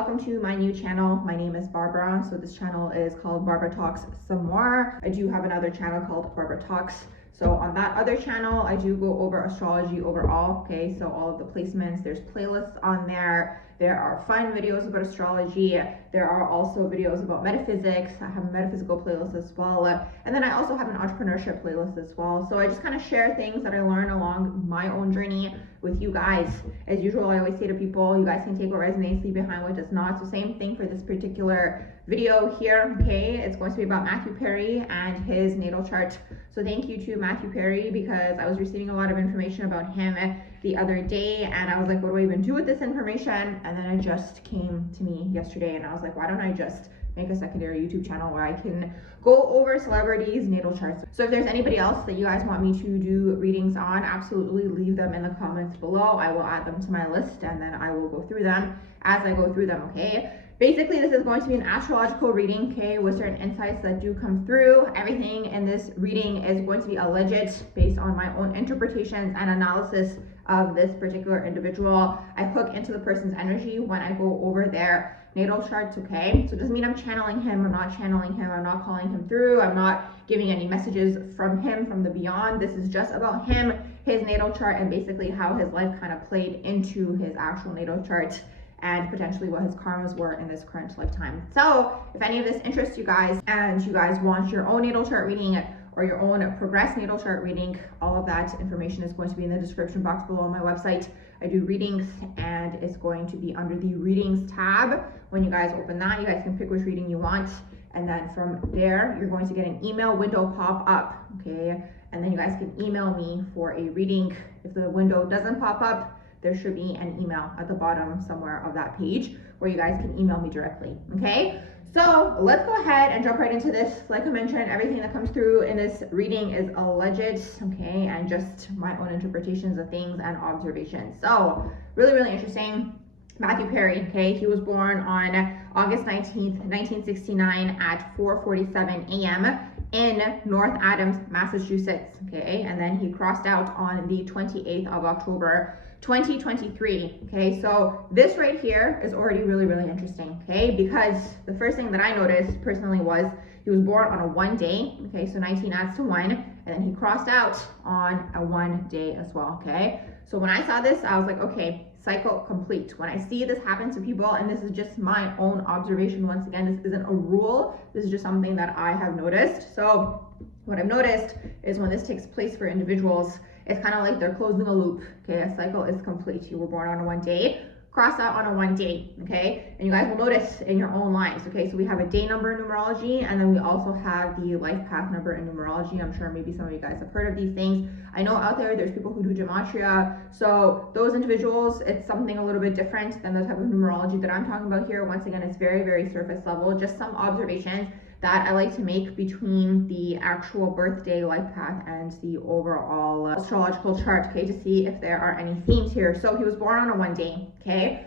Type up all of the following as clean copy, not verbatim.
welcome to my new channel. My name is Barbara. So this channel is called Barbara Talks Some More. I do have another channel called Barbara Talks. So on that other channel, I do go over astrology overall. Okay, so all of the placements, there's playlists on there. There are fun videos about astrology. There are also videos about metaphysics. I have a metaphysical playlist as well. And then I also have an entrepreneurship playlist as well. So I just kind of share things that I learn along my own journey with you guys. As usual, I always say to people, you guys can take what resonates, leave behind what does not. So same thing for this particular video here, okay? It's going to be about Matthewperry and his natal chart. So thank you to Matthewperry, because I was receiving a lot of information about him the other day and I was like, what do I even do with this information? And then it just came to me yesterday and I was like, why don't I just make a secondary YouTube channel where I can go over celebrities' natal charts. So if there's anybody else that you guys want me to do readings on, absolutely leave them in the comments below. I will add them to my list and then I will go through them as I go through them, okay? Basically, this is going to be an astrological reading, okay, with certain insights that do come through. Everything in this reading is going to be alleged based on my own interpretations and analysis of this particular individual. I hook into the person's energy when I go over their natal charts, okay? So it doesn't mean I'm channeling him, I'm not channeling him, I'm not calling him through, I'm not giving any messages from him, from the beyond. This is just about him, his natal chart, and basically how his life kind of played into his actual natal chart and potentially what his karmas were in this current lifetime. So if any of this interests you guys and you guys want your own natal chart reading or your own progressed natal chart reading, all of that information is going to be in the description box below on my website. I do readings and it's going to be under the readings tab. When you guys open that, you guys can pick which reading you want. And then from there, you're going to get an email window pop up, okay? And then you guys can email me for a reading. If the window doesn't pop up, there should be an email at the bottom somewhere of that page where you guys can email me directly, okay? So let's go ahead and jump right into this. Like I mentioned, everything that comes through in this reading is alleged, okay? And just my own interpretations of things and observations. So really, really interesting. Matthewperry, okay? He was born on August 19th, 1969 at 4:47 a.m. in North Adams, Massachusetts, okay? And then he crossed out on the 28th of October, 2023, okay? So this right here is already really, really interesting, okay? Because the first thing that I noticed personally was he was born on a 1 day, okay? So 19 adds to 1, and then he crossed out on a 1 day as well, okay? So when I saw this, I was like, okay, cycle complete. When I see this happen to people, and this is just my own observation, once again, this isn't a rule, this is just something that I have noticed. So what I've noticed is when this takes place for individuals, it's kind of like they're closing a loop, okay? A cycle is complete. You were born on a 1 day, cross out on a 1 day, okay? And you guys will notice in your own lives, okay? So we have a day number in numerology, and then we also have the life path number in numerology. I'm sure maybe some of you guys have heard of these things. I know out there's people who do gematria. So those individuals, it's something a little bit different than the type of numerology that I'm talking about here. Once again, it's very, very surface level, just some observations that I like to make between the actual birthday life path and the overall astrological chart, okay, to see if there are any themes here. So he was born on a 1 day, okay?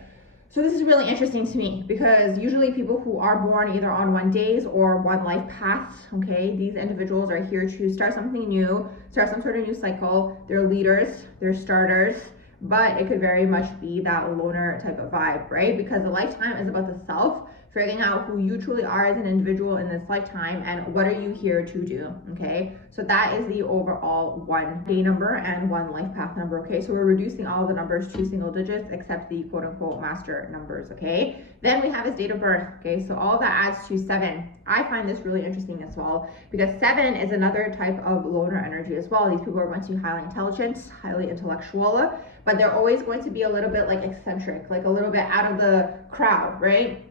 So this is really interesting to me because usually people who are born either on 1 days or 1 life path, okay, these individuals are here to start something new, start some sort of new cycle. They're leaders, they're starters, but it could very much be that loner type of vibe, right? Because the lifetime is about the self, figuring out who you truly are as an individual in this lifetime and what are you here to do, okay? So that is the overall 1 day number and 1 life path number, okay? So we're reducing all the numbers to single digits except the quote unquote master numbers, okay? Then we have his date of birth, okay? So all that adds to 7. I find this really interesting as well because 7 is another type of loner energy as well. These people are going to be highly intelligent, highly intellectual, but they're always going to be a little bit like eccentric, like a little bit out of the crowd, right?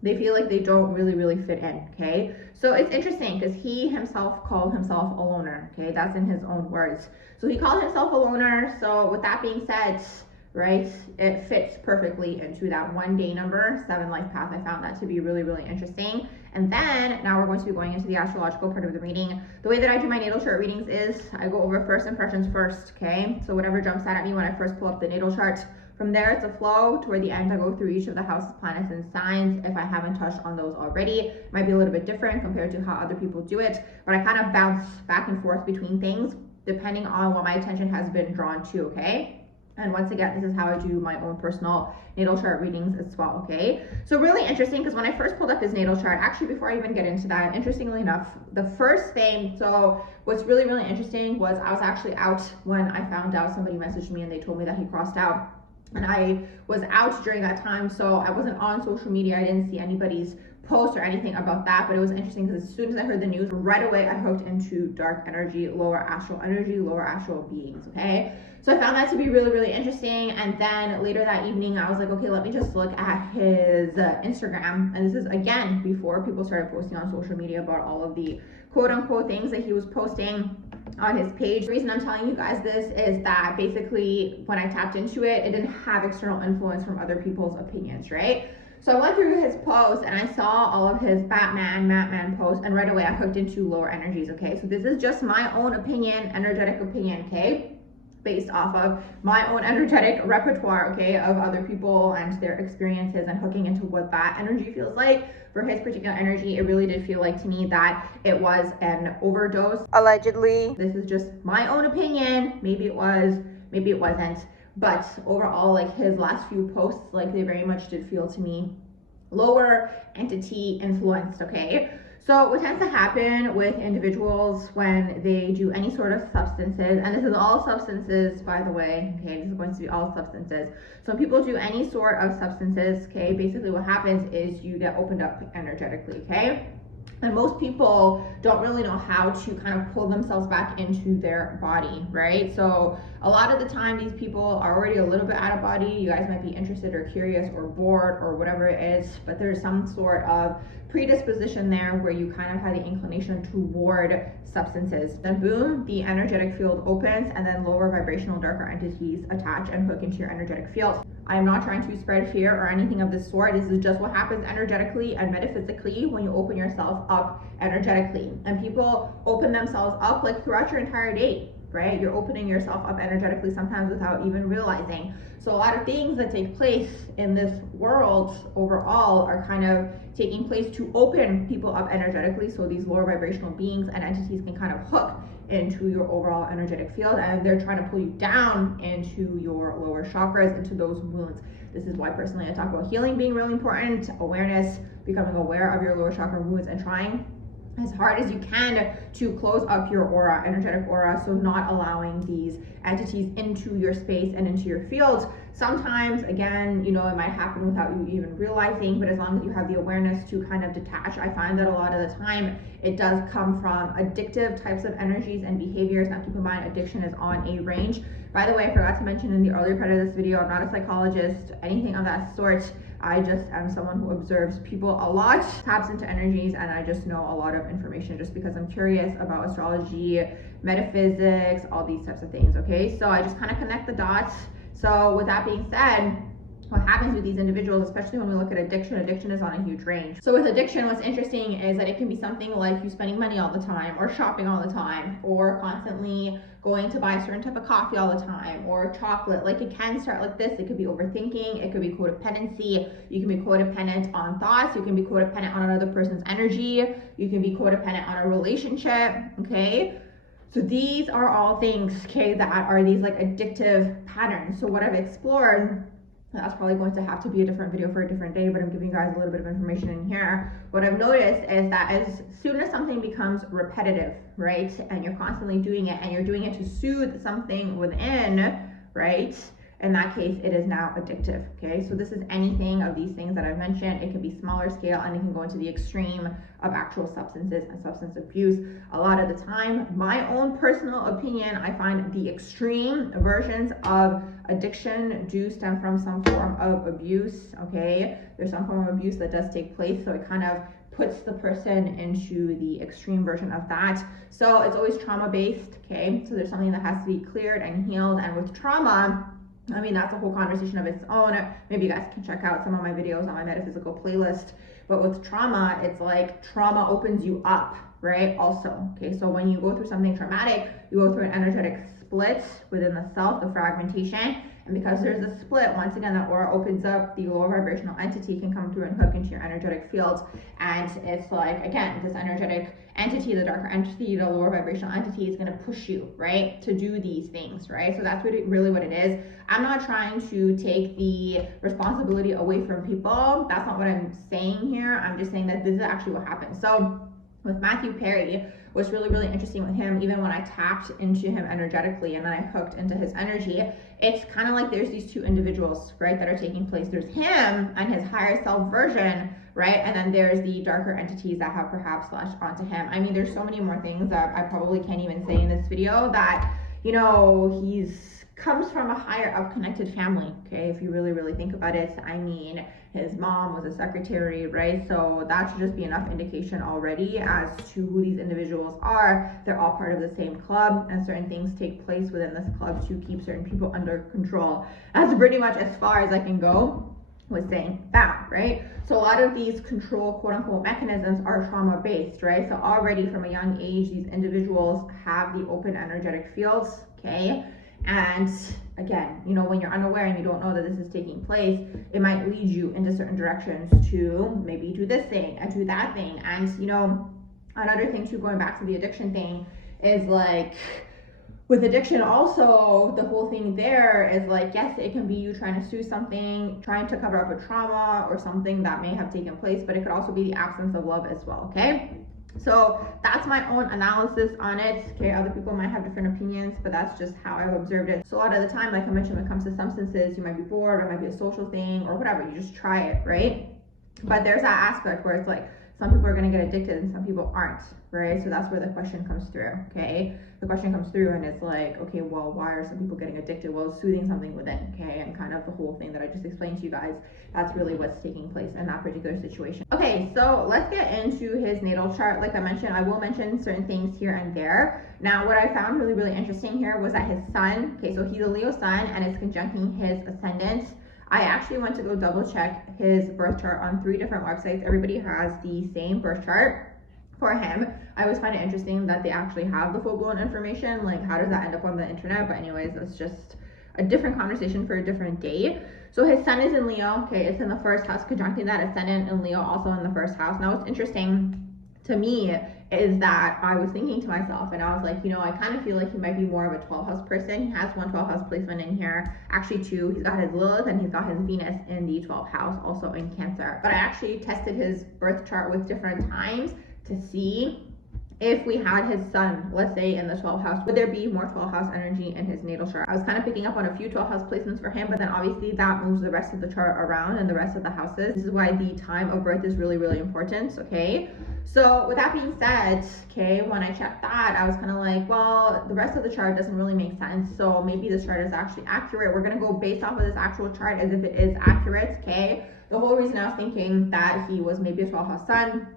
They feel like they don't really fit in, okay? So it's interesting because he himself called himself a loner, okay? That's in his own words. So he called himself a loner. So with that being said, right, it fits perfectly into that 1 day number, 7 life path. I found that to be really, really interesting. And then now we're going to be going into the astrological part of the reading. The way that I do my natal chart readings is I go over first impressions first, okay? So whatever jumps out at me when I first pull up the natal chart, from there, it's a flow. Toward the end, I go through each of the houses, planets, and signs. If I haven't touched on those already, it might be a little bit different compared to how other people do it, but I kind of bounce back and forth between things depending on what my attention has been drawn to, okay? And once again, this is how I do my own personal natal chart readings as well, okay? So really interesting, because when I first pulled up his natal chart, actually before I even get into that, interestingly enough, the first thing, so what's really, really interesting was I was actually out when I found out. Somebody messaged me and they told me that he crossed out. And I was out during that time, so I wasn't on social media. I didn't see anybody's post or anything about that, but it was interesting because as soon as I heard the news, right away I hooked into dark energy, lower astral beings, okay? So I found that to be really, really interesting. And then later that evening, I was like, okay, let me just look at his Instagram. And this is, again, before people started posting on social media about all of the quote unquote things that he was posting on his page. The reason I'm telling you guys this is that basically when I tapped into it, it didn't have external influence from other people's opinions, right? So I went through his posts and I saw all of his Matman posts, and right away I hooked into lower energies, okay? So this is just my own opinion, energetic opinion, okay? Based off of my own energetic repertoire, okay, of other people and their experiences, and hooking into what that energy feels like. For his particular energy, it really did feel like to me that it was an overdose, allegedly. This is just my own opinion. Maybe it was, maybe it wasn't. But overall, like his last few posts, like they very much did feel to me lower entity influenced, okay? So what tends to happen with individuals when they do any sort of substances, and this is all substances, by the way, okay, this is going to be all substances. So when people do any sort of substances, okay, basically what happens is you get opened up energetically, okay? And most people don't really know how to kind of pull themselves back into their body, right? So a lot of the time, these people are already a little bit out of body. You guys might be interested or curious or bored or whatever it is, but there's some sort of predisposition there where you kind of have the inclination toward substances. Then boom, the energetic field opens, and then lower vibrational darker entities attach and hook into your energetic field. I am not trying to spread fear or anything of this sort. This is just what happens energetically and metaphysically when you open yourself up energetically. And people open themselves up like throughout your entire day, right? You're opening yourself up energetically sometimes without even realizing. So a lot of things that take place in this world overall are kind of taking place to open people up energetically, so these lower vibrational beings and entities can kind of hook into your overall energetic field, and they're trying to pull you down into your lower chakras, into those wounds. This is why personally I talk about healing being really important, awareness, becoming aware of your lower chakra wounds, and trying as hard as you can to close up your aura, energetic aura, so not allowing these entities into your space and into your field. Sometimes, again, you know, it might happen without you even realizing, but as long as you have the awareness to kind of detach, I find that a lot of the time it does come from addictive types of energies and behaviors. Now keep in mind, addiction is on a range. By the way, I forgot to mention in the earlier part of this video, I'm not a psychologist, anything of that sort. I just am someone who observes people a lot, taps into energies, and I just know a lot of information just because I'm curious about astrology, metaphysics, all these types of things, okay? So I just kind of connect the dots. So with that being said, what happens with these individuals, especially when we look at addiction is on a huge range. So with addiction, what's interesting is that it can be something like you spending money all the time, or shopping all the time, or constantly going to buy a certain type of coffee all the time, or chocolate. Like it can start like this. It could be overthinking, it could be codependency. You can be codependent on thoughts, you can be codependent on another person's energy, you can be codependent on a relationship, okay? So these are all things, okay, that are these like addictive patterns. So what I've explored, that's probably going to have to be a different video for a different day, but I'm giving you guys a little bit of information in here. What I've noticed is that as soon as something becomes repetitive, right, and you're constantly doing it, and you're doing it to soothe something within, right, in that case, it is now addictive, okay? So this is anything of these things that I've mentioned. It can be smaller scale, and it can go into the extreme of actual substances and substance abuse. A lot of the time, my own personal opinion, I find the extreme versions of addiction do stem from some form of abuse, okay? There's some form of abuse that does take place, so it kind of puts the person into the extreme version of that. So it's always trauma-based, okay? So there's something that has to be cleared and healed, and with trauma, I mean, that's a whole conversation of its own. Maybe you guys can check out some of my videos on my metaphysical playlist. But with trauma, it's like trauma opens you up, right? Also, okay, so when you go through something traumatic, you go through an energetic split within the self, the fragmentation, And because there's a split, once again, that aura opens up, the lower vibrational entity can come through and hook into your energetic field. And it's like, again, this energetic entity, the darker entity, the lower vibrational entity is going to push you, right, to do these things, right? So that's really what it is. I'm not trying to take the responsibility away from people. That's not what I'm saying here. I'm just saying that this is actually what happens. So with Matthewperry, what's really interesting with him, even when I tapped into him energetically and then I hooked into his energy, it's kind of like there's these two individuals, right, that are taking place. There's him and his higher self version, right? And then there's the darker entities that have perhaps latched onto him. I mean, there's so many more things that I probably can't even say in this video that, you know, comes from a higher up connected family, okay? If you really think about it, I mean, his mom was a secretary, right? So that should just be enough indication already as to who these individuals are. They're all part of the same club, and certain things take place within this club to keep certain people under control. That's pretty much as far as I can go with saying that, right? So a lot of these control, quote unquote, mechanisms are trauma based, right? So already from a young age, these individuals have the open energetic fields, okay? And again, you know, when you're unaware and you don't know that this is taking place, it might lead you into certain directions to maybe do this thing and do that thing. And, you know, another thing too, going back to the addiction thing, is like, with addiction also, the whole thing there is like, yes, it can be you trying to soothe something, trying to cover up a trauma or something that may have taken place, but it could also be the absence of love as well, okay? So that's my own analysis on it, okay? Other people might have different opinions, but that's just how I've observed it. So a lot of the time, like I mentioned, when it comes to substances, you might be bored, or it might be a social thing, or whatever, you just try it, right? But there's that aspect where it's like, some people are going to get addicted and some people aren't, right? So that's where the question comes through, okay? The question comes through and it's like, okay, well, why are some people getting addicted? Well, soothing something within, okay? And kind of the whole thing that I just explained to you guys, that's really what's taking place in that particular situation. Okay, so let's get into his natal chart. Like I mentioned, I will mention certain things here and there. Now, what I found really interesting here was that his sun, okay, so he's a Leo sun and it's conjuncting his ascendant. I actually went to go double check his birth chart on 3 different websites. Everybody has the same birth chart for him. I always find it interesting that they actually have the full-blown information. Like, how does that end up on the internet? But anyways, that's just a different conversation for a different day. So his sun is in Leo, okay, it's in the first house, conjuncting that ascendant in Leo, also in the first house. Now, what's interesting to me is that I was thinking to myself, and I was like, you know, I kind of feel like he might be more of a 12th house person. He has one 12th house placement in here, actually 2. He's got his Lilith and he's got his Venus in the 12th house, also in Cancer. But I actually tested his birth chart with different times to see if we had his sun, let's say, in the 12th house, would there be more 12th house energy in his natal chart? I was kind of picking up on a few 12th house placements for him, but then obviously that moves the rest of the chart around and the rest of the houses. This is why the time of birth is really important, okay? So with that being said, okay, when I checked that, I was kind of like, well, the rest of the chart doesn't really make sense. So maybe this chart is actually accurate. We're going to go based off of this actual chart as if it is accurate, okay? The whole reason I was thinking that he was maybe a 12th house sun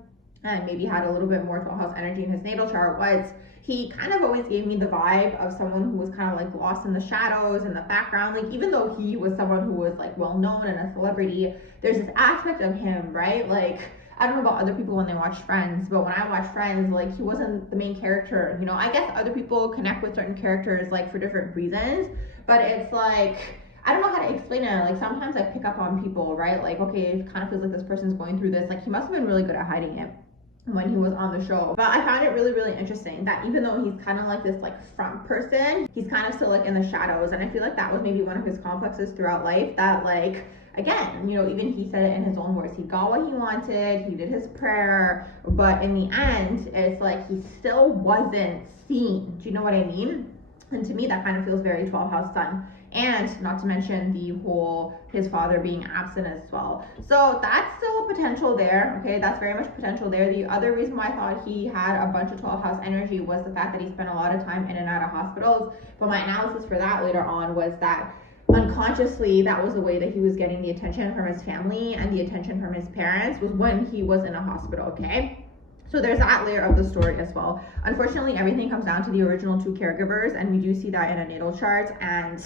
and maybe had a little bit more 12th house energy in his natal chart was he kind of always gave me the vibe of someone who was kind of like lost in the shadows and the background. Like, even though he was someone who was like well known and a celebrity, there's this aspect of him, right? Like, I don't know about other people when they watch Friends, but when I watch Friends, like, he wasn't the main character, you know? I guess other people connect with certain characters like for different reasons, but it's like, I don't know how to explain it. Like, sometimes I pick up on people, right? Like, okay, it kind of feels like this person's going through this. Like, he must have been really good at hiding it when he was on the show. But I found it really interesting that even though he's kind of like this like front person, he's kind of still like in the shadows. And I feel like that was maybe one of his complexes throughout life, that like, again, you know, even he said it in his own words, he got what he wanted, he did his prayer, but in the end, it's like he still wasn't seen. Do you know what I mean? And to me, that kind of feels very 12th house sun. And not to mention the whole, his father being absent as well. So that's still a potential there, okay? That's very much potential there. The other reason why I thought he had a bunch of 12th house energy was the fact that he spent a lot of time in and out of hospitals. But my analysis for that later on was that unconsciously, that was the way that he was getting the attention from his family and the attention from his parents, was when he was in a hospital, okay? So there's that layer of the story as well. Unfortunately, everything comes down to the original 2 caregivers, and we do see that in a natal chart. And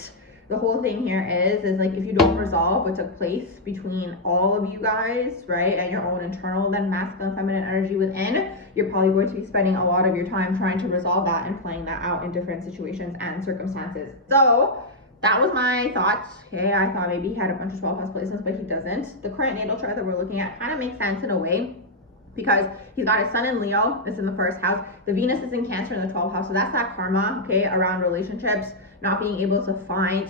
the whole thing here is like, if you don't resolve what took place between all of you guys, right, and your own internal then masculine feminine energy within, you're probably going to be spending a lot of your time trying to resolve that and playing that out in different situations and circumstances. So that was my thoughts. Okay, I thought maybe he had a bunch of 12 house placements, but he doesn't. The current natal chart that we're looking at kind of makes sense in a way, because he's got his sun in Leo, it's in the first house. The Venus is in Cancer in the 12th house. So that's that karma, okay, around relationships, not being able to find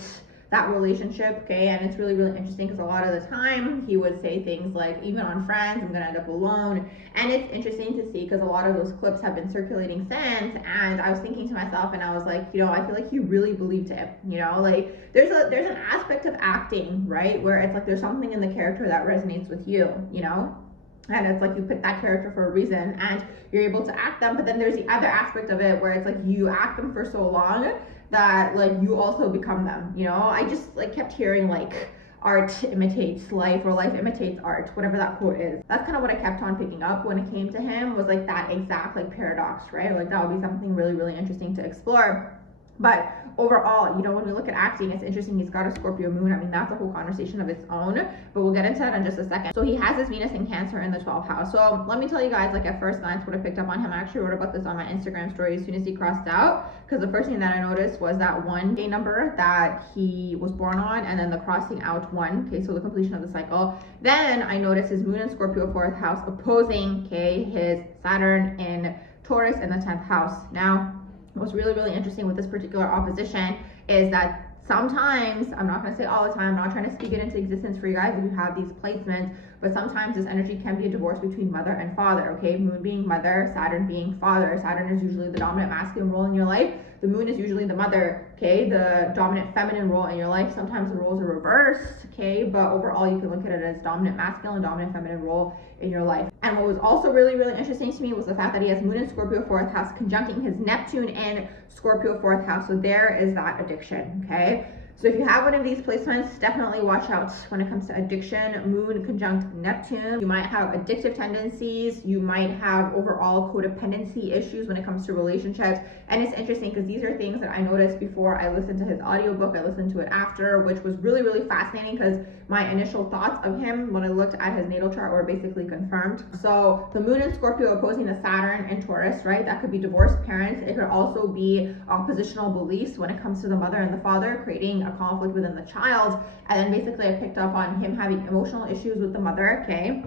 that relationship, okay? And it's really, really interesting because a lot of the time he would say things like, even on friends, I'm gonna end up alone. And it's interesting to see because a lot of those clips have been circulating since. And I was thinking to myself, and I was like, you know, I feel like he really believed it, you know? Like there's an aspect of acting, right? Where it's like there's something in the character that resonates with you, you know? And it's like you pick that character for a reason and you're able to act them. But then there's the other aspect of it where it's like you act them for so long that like you also become them, you know? I just like kept hearing like art imitates life or life imitates art, whatever that quote is. That's kind of what I kept on picking up when it came to him, was like that exact like paradox, right? Like that would be something really, really interesting to explore. But overall, you know, when we look at acting, it's interesting. He's got a Scorpio moon. I mean, that's a whole conversation of its own, but we'll get into that in just a second. So he has his Venus in Cancer in the 12th house. So let me tell you guys, like at first glance, what I picked up on him, I actually wrote about this on my Instagram story as soon as he crossed out, because the first thing that I noticed was that one day number that he was born on, and then the crossing out one, okay, so the completion of the cycle. Then I noticed his moon in Scorpio 4th house opposing, okay, his Saturn in Taurus in the 10th house. Now, what's really, really interesting with this particular opposition is that sometimes, I'm not going to say all the time, I'm not trying to speak it into existence for you guys if you have these placements, but sometimes this energy can be a divorce between mother and father, okay? Moon being mother, Saturn being father. Saturn is usually the dominant masculine role in your life. The moon is usually the mother, okay? The dominant feminine role in your life. Sometimes the roles are reversed, okay? But overall, you can look at it as dominant masculine, dominant feminine role in your life. And what was also really, really interesting to me was the fact that he has moon in Scorpio 4th house conjuncting his Neptune in Scorpio 4th house. So there is that addiction, okay? So if you have one of these placements, definitely watch out when it comes to addiction. Moon conjunct Neptune. You might have addictive tendencies. You might have overall codependency issues when it comes to relationships. And it's interesting because these are things that I noticed before I listened to his audiobook. I listened to it after, which was really, really fascinating because my initial thoughts of him when I looked at his natal chart were basically confirmed. So the moon in Scorpio opposing the Saturn in Taurus, right? That could be divorced parents. It could also be oppositional beliefs when it comes to the mother and the father, creating a conflict within the child. And then basically I picked up on him having emotional issues with the mother, okay?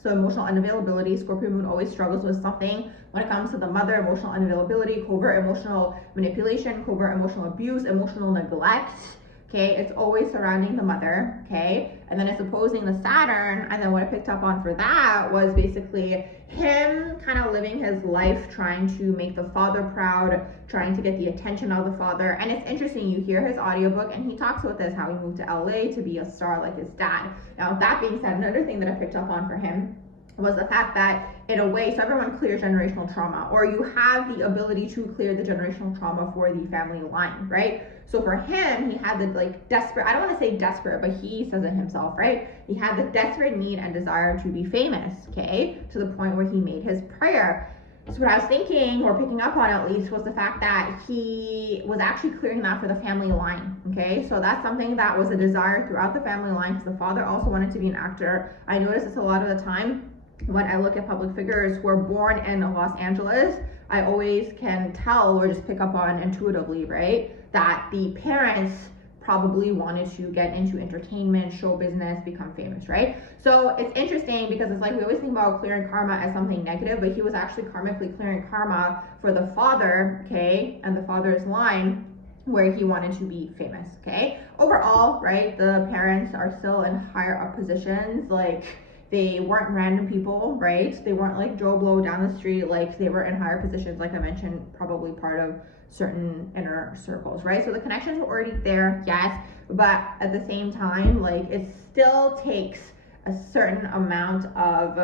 So emotional unavailability. Scorpio moon always struggles with something when it comes to the mother. Emotional unavailability, covert emotional manipulation, covert emotional abuse, emotional neglect. Okay, it's always surrounding the mother, okay? And then it's opposing the Saturn. And then what I picked up on for that was basically him kind of living his life trying to make the father proud, trying to get the attention of the father. And it's interesting, you hear his audiobook and he talks about this, how he moved to LA to be a star like his dad. Now, that being said, another thing that I picked up on for him was the fact that in a way, so everyone clears generational trauma, or you have the ability to clear the generational trauma for the family line, right? So for him, he had the like desperate, I don't want to say desperate, but he says it himself, right? He had the desperate need and desire to be famous, okay? To the point where he made his prayer. So what I was thinking, or picking up on at least, was the fact that he was actually clearing that for the family line, okay? So that's something that was a desire throughout the family line, because the father also wanted to be an actor. I notice this a lot of the time when I look at public figures who are born in Los Angeles. I always can tell or just pick up on intuitively, right, that the parents probably wanted to get into entertainment, show business, become famous, right? So it's interesting because it's like we always think about clearing karma as something negative, but he was actually karmically clearing karma for the father, okay, and the father's line, where he wanted to be famous, okay? Overall, right, the parents are still in higher up positions. Like, they weren't random people, right? They weren't like Joe Blow down the street. Like, they were in higher positions, like I mentioned, probably part of certain inner circles, right? So the connections were already there, yes, but at the same time, like, it still takes a certain amount of,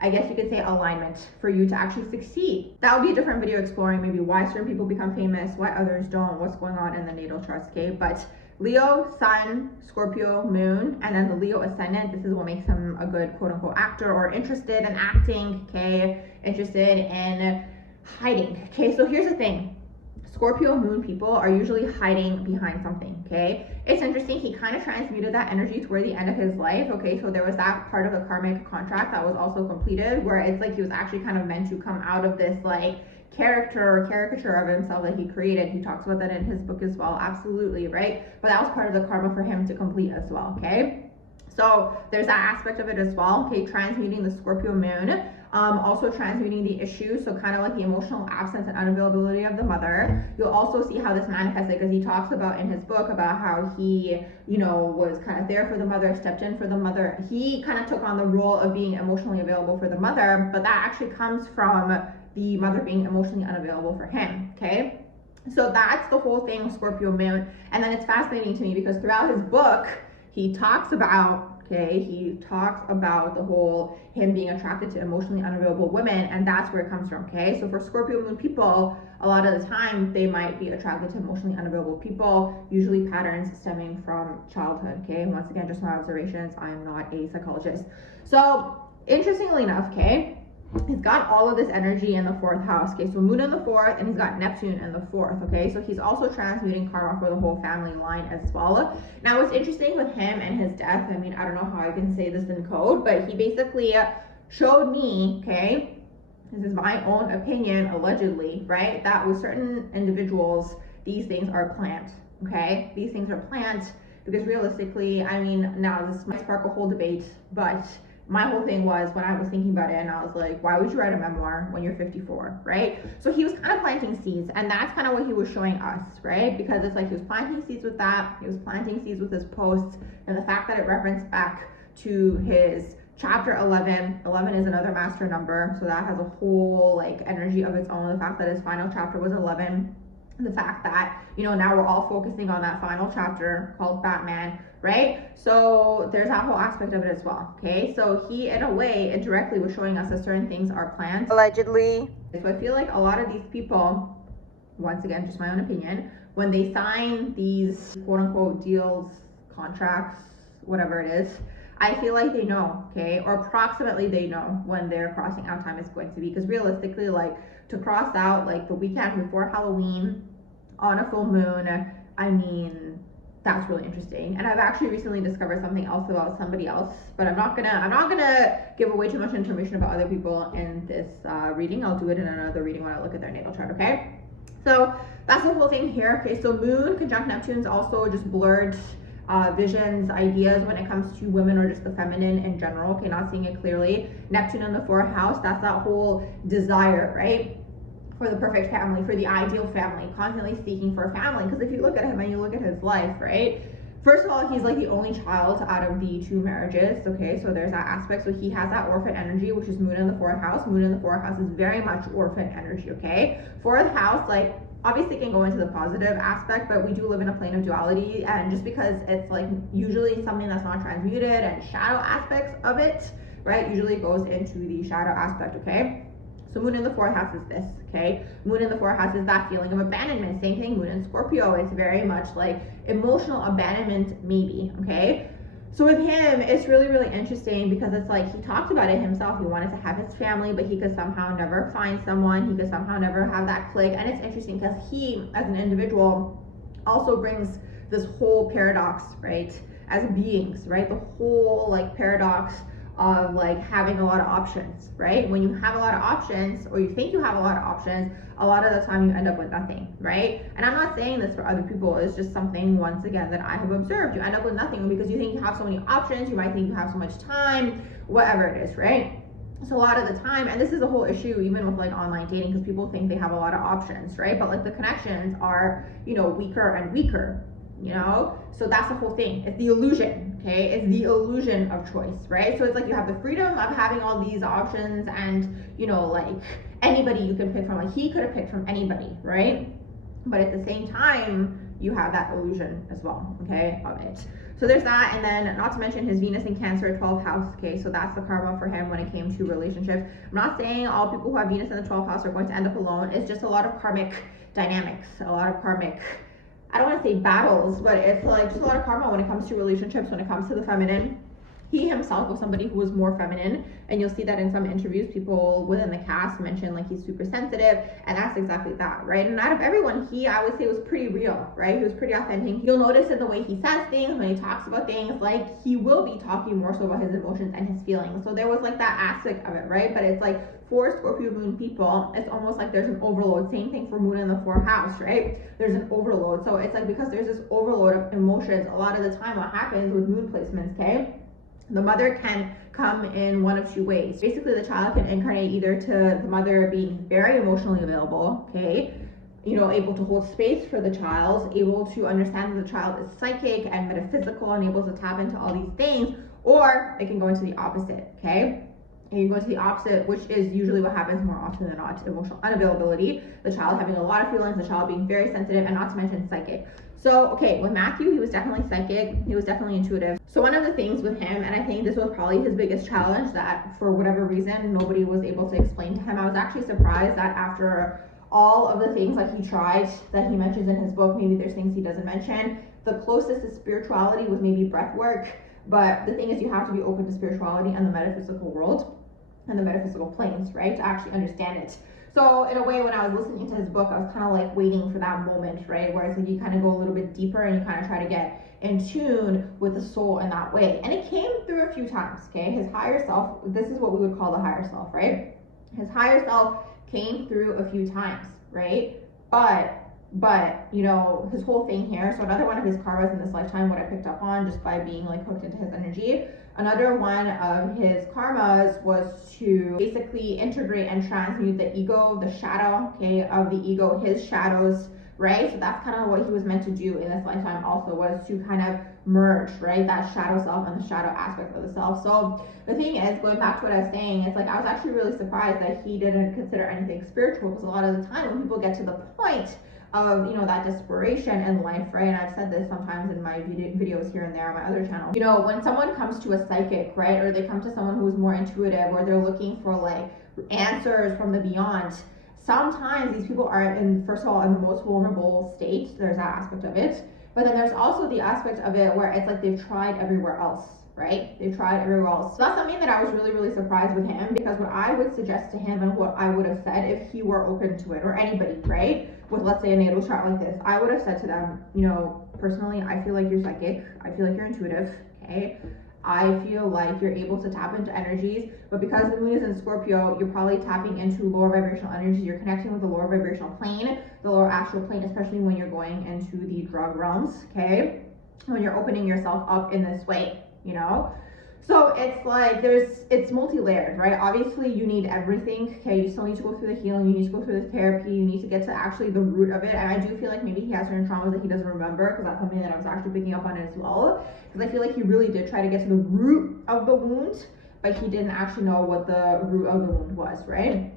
I guess you could say, alignment for you to actually succeed. That would be a different video exploring maybe why certain people become famous, why others don't, what's going on in the natal charts, okay? But Leo, Sun, Scorpio, Moon, and then the Leo Ascendant, this is what makes him a good quote-unquote actor, or interested in acting, okay? Interested in hiding, okay? So here's the thing. Scorpio moon people are usually hiding behind something, okay? It's interesting, he kind of transmuted that energy toward the end of his life, okay? So there was that part of the karmic contract that was also completed, where it's like he was actually kind of meant to come out of this like character or caricature of himself that he created. He talks about that in his book as well, absolutely, right? But that was part of the karma for him to complete as well, okay? So there's that aspect of it as well, okay? Transmuting the Scorpio moon. Also transmuting the issue, so kind of like the emotional absence and unavailability of the mother. You'll also see how this manifested, because he talks about in his book about how he, you know, was kind of there for the mother, stepped in for the mother. He kind of took on the role of being emotionally available for the mother, but that actually comes from the mother being emotionally unavailable for him, okay? So that's the whole thing with Scorpio moon. And then it's fascinating to me because throughout his book, he talks about, okay, he talks about the whole him being attracted to emotionally unavailable women, and that's where it comes from, okay? So for Scorpio moon people, a lot of the time they might be attracted to emotionally unavailable people, usually patterns stemming from childhood, okay? Once again, just my observations, I am not a psychologist. So interestingly enough, okay, he's got all of this energy in the 4th house, okay? So moon in the 4th, and he's got Neptune in the 4th, okay? So he's also transmuting karma for the whole family line as well. Now, what's interesting with him and his death, I mean, I don't know how I can say this in code, but he basically showed me, okay, this is my own opinion, allegedly, right, that with certain individuals, these things are planned, okay? These things are planned because realistically, I mean, now this might spark a whole debate, but my whole thing was when I was thinking about it, and I was like, why would you write a memoir when you're 54, right? So he was kind of planting seeds, and that's kind of what he was showing us, right? Because it's like he was planting seeds with that, he was planting seeds with his posts, and the fact that it referenced back to his chapter 11. 11 is another master number, so that has a whole like energy of its own. The fact that his final chapter was 11, the fact that, you know, now we're all focusing on that final chapter called Batman, right? So there's that whole aspect of it as well, okay? So he, in a way, indirectly was showing us that certain things are planned, allegedly. So I feel like a lot of these people, once again, just my own opinion, when they sign these quote-unquote deals, contracts, whatever it is, I feel like they know, okay? Or approximately they know when their crossing out time is going to be, because realistically, like, to cross out like the weekend before Halloween on a full moon, I mean, that's really interesting. And I've actually recently discovered something else about somebody else, but I'm not gonna give away too much information about other people in this reading. I'll do it in another reading when I look at their natal chart, okay? So that's the whole thing here, okay? So moon conjunct Neptune is also just blurred visions, ideas when it comes to women or just the feminine in general, okay? Not seeing it clearly. Neptune in the 4th house, that's that whole desire, right? For the perfect family, for the ideal family, constantly seeking for a family. Because if you look at him and you look at his life, right? First of all, he's like the only child out of the 2 marriages, okay? So there's that aspect. So he has that orphan energy, which is moon in the 4th house. Moon in the 4th house is very much orphan energy, okay? 4th house, like, obviously can go into the positive aspect, but we do live in a plane of duality, and just because it's like usually something that's not transmuted and shadow aspects of it, right, usually goes into the shadow aspect, okay? So moon in the 4th house is this, okay? Moon in the 4th house is that feeling of abandonment. Same thing, moon in Scorpio, it's very much like emotional abandonment, maybe, okay? So with him, it's really, really interesting because it's like he talked about it himself. He wanted to have his family, but he could somehow never find someone. He could somehow never have that click. And it's interesting because he, as an individual, also brings this whole paradox, right? As beings, right? The whole like paradox of like having a lot of options, right? When you have a lot of options, or you think you have a lot of options, a lot of the time you end up with nothing, right? And I'm not saying this for other people, it's just something, once again, that I have observed. You end up with nothing because you think you have so many options, you might think you have so much time, whatever it is, right? So a lot of the time, and this is a whole issue even with like online dating, because people think they have a lot of options, right? But like the connections are, you know, weaker and weaker, you know? So that's the whole thing. It's the illusion, okay? It's the illusion of choice, right? So it's like you have the freedom of having all these options and, you know, like anybody you can pick from. Like he could have picked from anybody, right? But at the same time, you have that illusion as well, okay, of it. So there's that, and then not to mention his Venus in Cancer, 12th house, okay? So that's the karma for him when it came to relationships. I'm not saying all people who have Venus in the 12th house are going to end up alone. It's just a lot of karmic dynamics, a lot of karmic, I don't want to say battles, but it's like just a lot of karma when it comes to relationships, when it comes to the feminine, he himself was somebody who was more feminine, and you'll see that in some interviews, people within the cast mention like he's super sensitive, and that's exactly that, right? And out of everyone, he, I would say, was pretty real, right? He was pretty authentic. You'll notice in the way he says things, when he talks about things, like he will be talking more so about his emotions and his feelings. So there was like that aspect of it, right? But it's like, for Scorpio moon people, it's almost like there's an overload. Same thing for moon in the fourth house, right? There's an overload. So it's like, because there's this overload of emotions, a lot of the time what happens with moon placements, okay, the mother can come in one of two ways. Basically, the child can incarnate either to the mother being very emotionally available, okay, you know, able to hold space for the child, able to understand that the child is psychic and metaphysical and able to tap into all these things, or it can go into the opposite, okay? And you go to the opposite, which is usually what happens more often than not: emotional unavailability, the child having a lot of feelings, the child being very sensitive, and not to mention psychic. So, okay, with Matthew, he was definitely psychic, he was definitely intuitive. So one of the things with him, and I think this was probably his biggest challenge, that for whatever reason, nobody was able to explain to him. I was actually surprised that after all of the things that he tried, that he mentions in his book, maybe there's things he doesn't mention, the closest to spirituality was maybe breath work. But the thing is, you have to be open to spirituality and the metaphysical world and the metaphysical planes, right, to actually understand it. So in a way, when I was listening to his book, I was kind of like waiting for that moment, right, where it's like you kind of go a little bit deeper and you kind of try to get in tune with the soul in that way. And it came through a few times, okay? His higher self, this is what we would call the higher self, right? His higher self came through a few times, right? But you know, his whole thing here, so another one of his karmas in this lifetime, what I picked up on just by being like hooked into his energy, another one of his karmas was to basically integrate and transmute the ego, the shadow, okay, of the ego, his shadows, right? So that's kind of what he was meant to do in this lifetime also, was to kind of merge, right, that shadow self and the shadow aspect of the self. So the thing is, going back to what I was saying, it's like I was actually really surprised that he didn't consider anything spiritual, because a lot of the time when people get to the point of, you know, that desperation in life, right, and I've said this sometimes in my videos here and there on my other channel, you know, when someone comes to a psychic, right, or they come to someone who's more intuitive, or they're looking for like answers from the beyond, sometimes these people are in, first of all, in the most vulnerable state. There's that aspect of it, but then there's also the aspect of it where it's like they've tried everywhere else, right? They've tried everywhere else. So that's something that I was really, really surprised with him, because what I would suggest to him and what I would have said if he were open to it, or anybody, right, with, let's say, a natal chart like this, I would have said to them, you know, personally, I feel like you're psychic, I feel like you're intuitive, okay? I feel like you're able to tap into energies, but because the moon is in Scorpio, you're probably tapping into lower vibrational energies. You're connecting with the lower vibrational plane, the lower astral plane, especially when you're going into the drug realms, okay? When you're opening yourself up in this way, you know? So it's like it's multi-layered, right? Obviously you need everything, okay? You still need to go through the healing, you need to go through the therapy, you need to get to actually the root of it. And I do feel like maybe he has certain traumas that he doesn't remember, because that's something that I was actually picking up on as well. Because I feel like he really did try to get to the root of the wound, but he didn't actually know what the root of the wound was, right?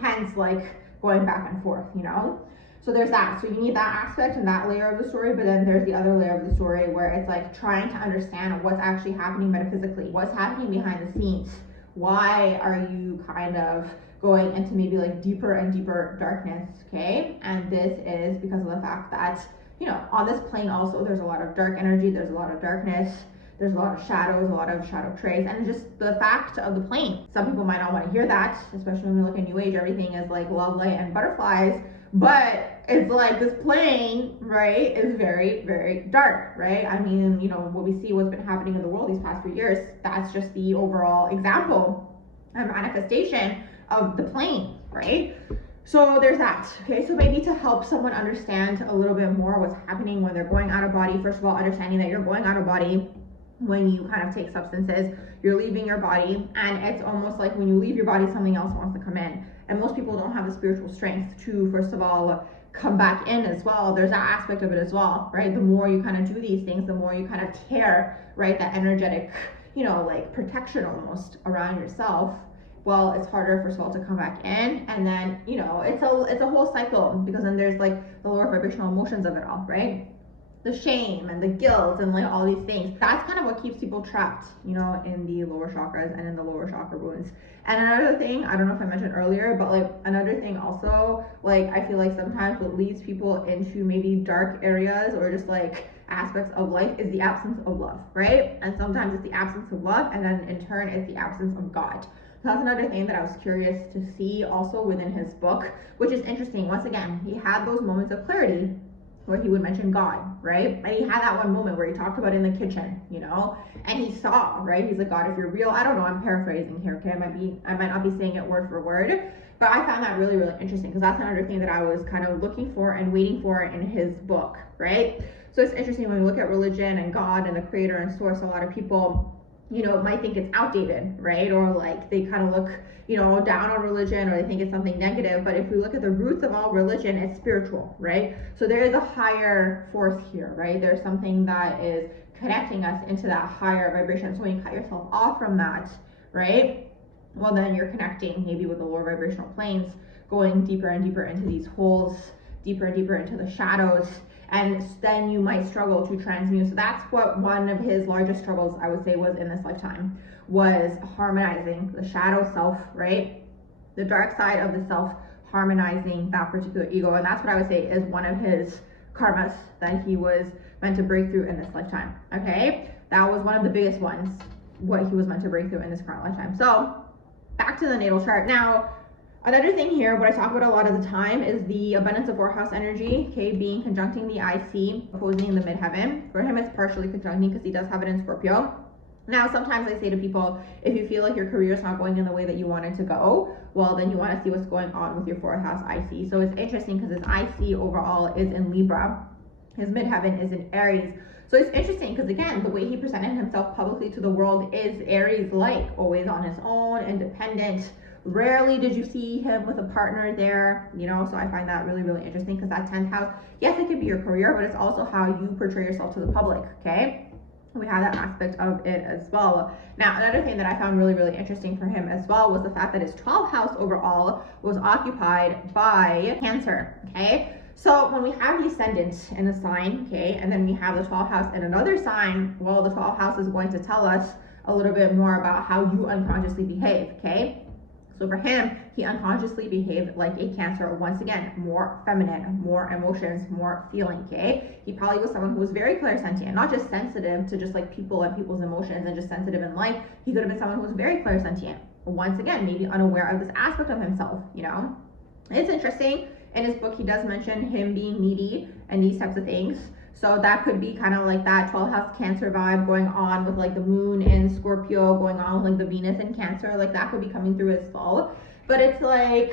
Hence, like, going back and forth, you know? So there's that. So you need that aspect and that layer of the story, but then there's the other layer of the story where it's like trying to understand what's actually happening metaphysically, what's happening behind the scenes. Why are you kind of going into maybe like deeper and deeper darkness, okay? And this is because of the fact that, you know, on this plane also, there's a lot of dark energy, there's a lot of darkness, there's a lot of shadows, a lot of shadow traits, and just the fact of the plane. Some people might not want to hear that, especially when we look at New Age, everything is like love, light, and butterflies, but it's like this plane, right, is very, very dark, right? I mean, you know, what we see, what's been happening in the world these past few years, that's just the overall example and manifestation of the plane, right? So there's that, okay? So maybe to help someone understand a little bit more what's happening when they're going out of body, first of all, understanding that you're going out of body when you kind of take substances, you're leaving your body, and it's almost like when you leave your body, something else wants to come in. And most people don't have the spiritual strength to, first of all, come back in as well. There's that aspect of it as well, right? The more you kind of do these things, the more you kind of tear, right, that energetic, you know, like protection almost around yourself. Well, it's harder, first of all, to come back in, and then, you know, it's a whole cycle, because then there's like the lower vibrational emotions of it all, right? The shame and the guilt and like all these things. That's kind of what keeps people trapped, you know, in the lower chakras and in the lower chakra wounds. And another thing, I don't know if I mentioned earlier, but like another thing also, like I feel like sometimes what leads people into maybe dark areas or just like aspects of life is the absence of love, right? And sometimes it's the absence of love, and then in turn it's the absence of God. So that's another thing that I was curious to see also within his book, which is interesting. Once again, he had those moments of clarity where he would mention God, right? And he had that one moment where he talked about in the kitchen, you know, and he saw, right? He's like, God, if you're real, I don't know, I'm paraphrasing here, okay? I might not be saying it word for word, but I found that really, really interesting, because that's another thing that I was kind of looking for and waiting for in his book, right? So it's interesting when we look at religion and God and the creator and source, a lot of people, you know, might think it's outdated, right? Or like they kind of look, you know, down on religion, or they think it's something negative. But if we look at the roots of all religion, it's spiritual, right? So there is a higher force here, right? There's something that is connecting us into that higher vibration. So when you cut yourself off from that, right? Well, then you're connecting maybe with the lower vibrational planes, going deeper and deeper into these holes, deeper and deeper into the shadows. And then you might struggle to transmute. So that's what one of his largest struggles, I would say, was in this lifetime, was harmonizing the shadow self, right? The dark side of the self, harmonizing that particular ego. And that's what I would say is one of his karmas that he was meant to break through in this lifetime, okay? That was one of the biggest ones, what he was meant to break through in this current lifetime. So back to the natal chart. Now, another thing here, what I talk about a lot of the time, is the abundance of 4th house energy, okay, being conjuncting the IC, opposing the midheaven. For him, it's partially conjuncting because he does have it in Scorpio. Now, sometimes I say to people, if you feel like your career is not going in the way that you want it to go, well, then you want to see what's going on with your 4th house IC. So it's interesting because his IC overall is in Libra. His midheaven is in Aries. So it's interesting because, again, the way he presented himself publicly to the world is Aries-like, always on his own, independent. Rarely did you see him with a partner there, you know, so I find that really, really interesting, because that 10th house, yes, it could be your career, but it's also how you portray yourself to the public, okay? We have that aspect of it as well. Now, another thing that I found really, really interesting for him as well was the fact that his 12th house overall was occupied by Cancer, okay? So when we have the ascendant in a sign, okay, and then we have the 12th house in another sign, well, the 12th house is going to tell us a little bit more about how you unconsciously behave, okay? So for him, he unconsciously behaved like a Cancer. Once again, more feminine, more emotions, more feeling, okay? He probably was someone who was very clairsentient, not just sensitive to just like people and people's emotions and just sensitive in life. He could have been someone who was very clairsentient. Once again, maybe unaware of this aspect of himself, you know? It's interesting. In his book, he does mention him being needy and these types of things. So that could be kind of like that 12th house Cancer vibe going on with like the moon in Scorpio, going on with like the Venus in Cancer. Like that could be coming through as well. But it's like,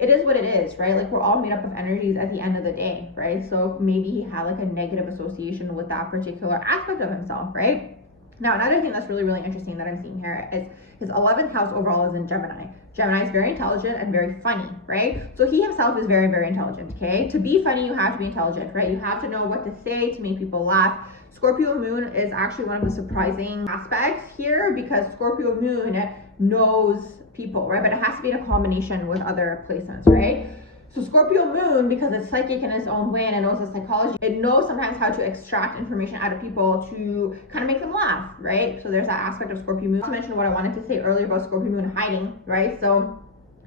it is what it is, right? Like we're all made up of energies at the end of the day, right? So maybe he had like a negative association with that particular aspect of himself, right? Now, another thing that's really, really interesting that I'm seeing here is his 11th house overall is in Gemini. Gemini is very intelligent and very funny, right? So he himself is very, very intelligent, okay? To be funny, you have to be intelligent, right? You have to know what to say to make people laugh. Scorpio moon is actually one of the surprising aspects here, because Scorpio moon knows people, right? But it has to be in a combination with other placements, right? So Scorpio moon, because it's psychic in its own way and it knows the psychology, it knows sometimes how to extract information out of people to kind of make them laugh, right? So there's that aspect of Scorpio moon. To mention what I wanted to say earlier about Scorpio moon hiding, right? So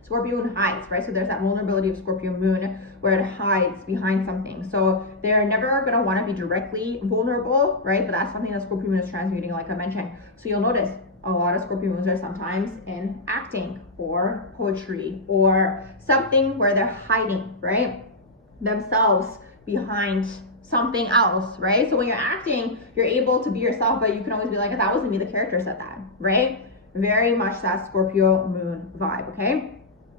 Scorpio moon hides, right? So there's that vulnerability of Scorpio moon where it hides behind something. So they're never going to want to be directly vulnerable, right? But that's something that Scorpio moon is transmuting, like I mentioned. So you'll notice a lot of Scorpio moons are sometimes in acting or poetry or something where they're hiding, right, themselves behind something else, right? So when you're acting, you're able to be yourself, but you can always be like, that wasn't me, the character said that, right? Very much that Scorpio moon vibe, okay?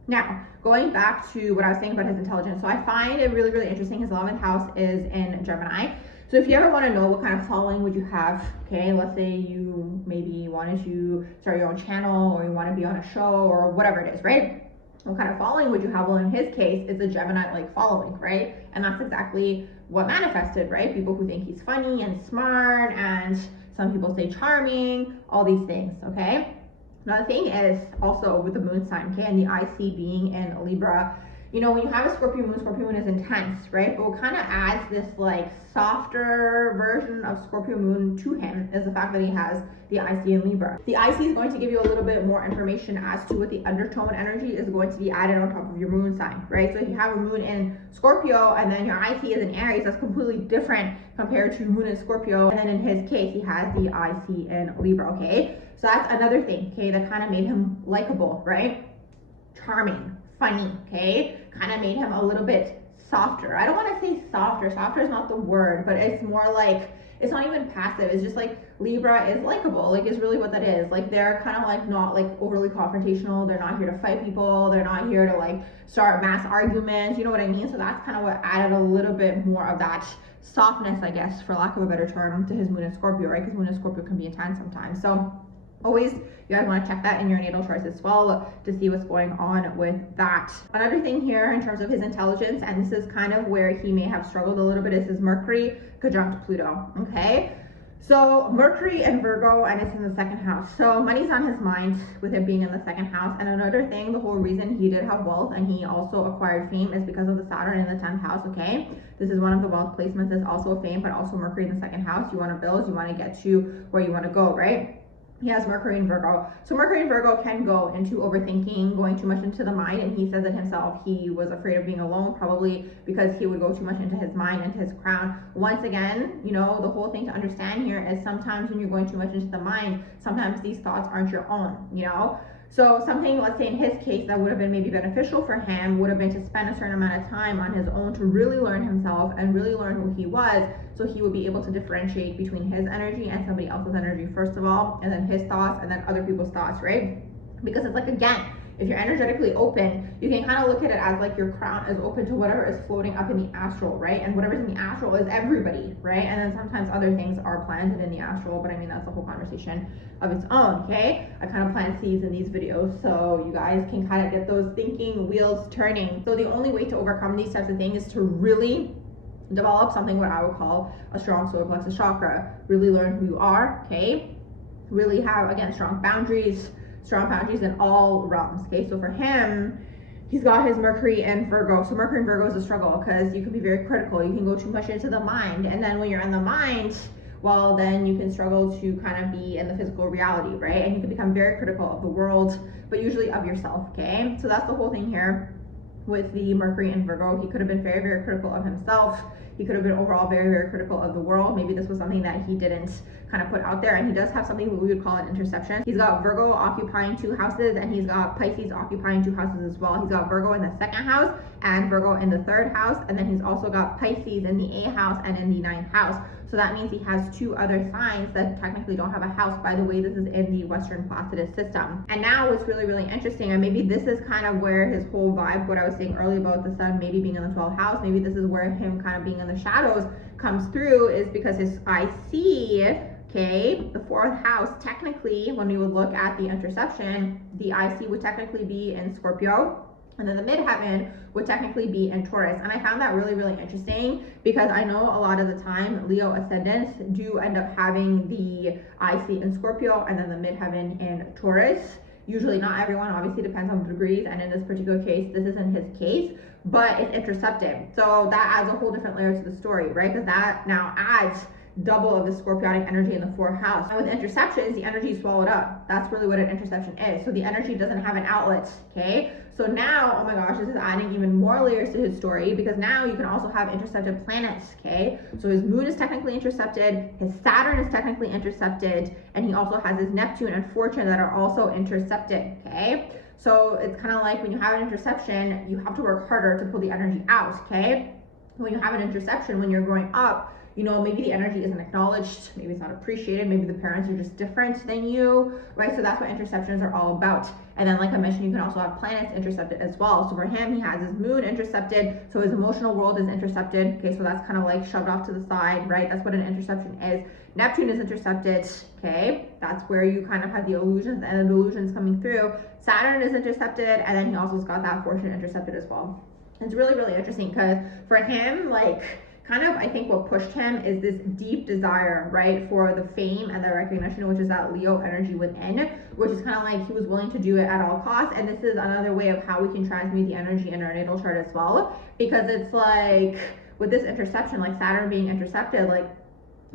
Now, going back to what I was saying about his intelligence, so I find it really, really interesting. His 11th house is in Gemini. So if you ever want to know what kind of following would you have, okay, let's say you maybe wanted to start your own channel, or you want to be on a show, or whatever it is, right? What kind of following would you have? Well, in his case, it's a Gemini-like following, right? And that's exactly what manifested, right? People who think he's funny and smart, and some people say charming, all these things, okay? Now the thing is also with the moon sign, okay, and the IC being in Libra, you know, when you have a Scorpio moon is intense, right? But what kind of adds this like softer version of Scorpio moon to him is the fact that he has the IC in Libra. The IC is going to give you a little bit more information as to what the undertone energy is going to be added on top of your moon sign, right? So if you have a moon in Scorpio and then your IC is in Aries, that's completely different compared to moon in Scorpio. And then in his case, he has the IC in Libra, okay? So that's another thing, okay, that kind of made him likable, right? Charming, funny, okay? Kind of made him a little bit softer. I don't want to say softer. Softer is not the word, but it's more like, it's not even passive. It's just like Libra is likable, like is really what that is. Like they're kind of like not like overly confrontational. They're not here to fight people. They're not here to like start mass arguments. You know what I mean? So that's kind of what added a little bit more of that softness, I guess, for lack of a better term, to his moon in Scorpio, right? Because moon in Scorpio can be intense sometimes. So always, you guys want to check that in your natal charts as well to see what's going on with that. Another thing here in terms of his intelligence, and this is kind of where he may have struggled a little bit, is his Mercury conjunct Pluto, okay? So Mercury and Virgo, and it's in the second house. So money's on his mind with it being in the second house. And another thing, the whole reason he did have wealth and he also acquired fame is because of the Saturn in the 10th house, okay? This is one of the wealth placements, is also fame, but also Mercury in the second house. You want to build, you want to get to where you want to go, right? He has Mercury in Virgo. So Mercury in Virgo can go into overthinking, going too much into the mind. And he says it himself. He was afraid of being alone, probably because he would go too much into his mind, into his crown. Once again, you know, the whole thing to understand here is sometimes when you're going too much into the mind, sometimes these thoughts aren't your own, you know? So something, let's say in his case, that would have been maybe beneficial for him would have been to spend a certain amount of time on his own to really learn himself and really learn who he was, so he would be able to differentiate between his energy and somebody else's energy, first of all, and then his thoughts and then other people's thoughts, right? Because it's like, again, if you're energetically open, you can kind of look at it as like your crown is open to whatever is floating up in the astral, right? And whatever's in the astral is everybody, right? And then sometimes other things are planted in the astral, but I mean, that's a whole conversation of its own, okay? I kind of plant seeds in these videos so you guys can kind of get those thinking wheels turning. So the only way to overcome these types of things is to really develop something what I would call a strong solar plexus chakra. Really learn who you are, okay? Really have, again, strong boundaries in all realms, okay? So for him, he's got his Mercury and Virgo. So Mercury and Virgo is a struggle because you can be very critical. You can go too much into the mind. And then when you're in the mind, well, then you can struggle to kind of be in the physical reality, right? And you can become very critical of the world, but usually of yourself, okay? So that's the whole thing here with the Mercury and Virgo. He could have been very, very critical of himself. He could have been overall very, very critical of the world. Maybe this was something that he didn't kind of put out there. And he does have something we would call an interception. He's got Virgo occupying 2 houses, and he's got Pisces occupying 2 houses as well. He's got Virgo in the 2nd house and Virgo in the 3rd house. And then he's also got Pisces in the 8th house and in the 9th house. So that means he has 2 other signs that technically don't have a house. By the way, this is in the Western Placidus system. And now what's really, really interesting, and maybe this is kind of where his whole vibe, what I was saying earlier about the sun maybe being in the 12th house, maybe this is where him kind of being in the shadows comes through, is because his IC, okay, the 4th house, technically, when we would look at the interception, the IC would technically be in Scorpio, and then the midheaven would technically be in Taurus. And I found that really, really interesting because I know a lot of the time Leo ascendants do end up having the IC in Scorpio and then the midheaven in Taurus. Usually not everyone, obviously depends on the degrees, and in this particular case, this isn't his case, but it's intercepted. So that adds a whole different layer to the story, right? Because that now adds double of the scorpionic energy in the 4th house. And with interceptions, the energy is swallowed up. That's really what an interception is. So the energy doesn't have an outlet, okay? So now, oh my gosh, this is adding even more layers to his story, because now you can also have intercepted planets, okay? So his moon is technically intercepted, his Saturn is technically intercepted, and he also has his Neptune and Fortune that are also intercepted, okay? So it's kind of like when you have an interception, you have to work harder to pull the energy out, okay? When you have an interception, when you're growing up, you know, maybe the energy isn't acknowledged, maybe it's not appreciated, maybe the parents are just different than you, right? So that's what interceptions are all about. And then, like I mentioned, you can also have planets intercepted as well. So for him, he has his moon intercepted, so his emotional world is intercepted, okay? So that's kind of like shoved off to the side, right? That's what an interception is. Neptune is intercepted, okay? That's where you kind of have the illusions and the delusions coming through. Saturn is intercepted, and then he also has got that Fortune intercepted as well. It's really, really interesting because for him, like, kind of, I think what pushed him is this deep desire, right, for the fame and the recognition, which is that Leo energy within, which is kind of like he was willing to do it at all costs. And this is another way of how we can transmute the energy in our natal chart as well, because it's like with this interception, like Saturn being intercepted, like,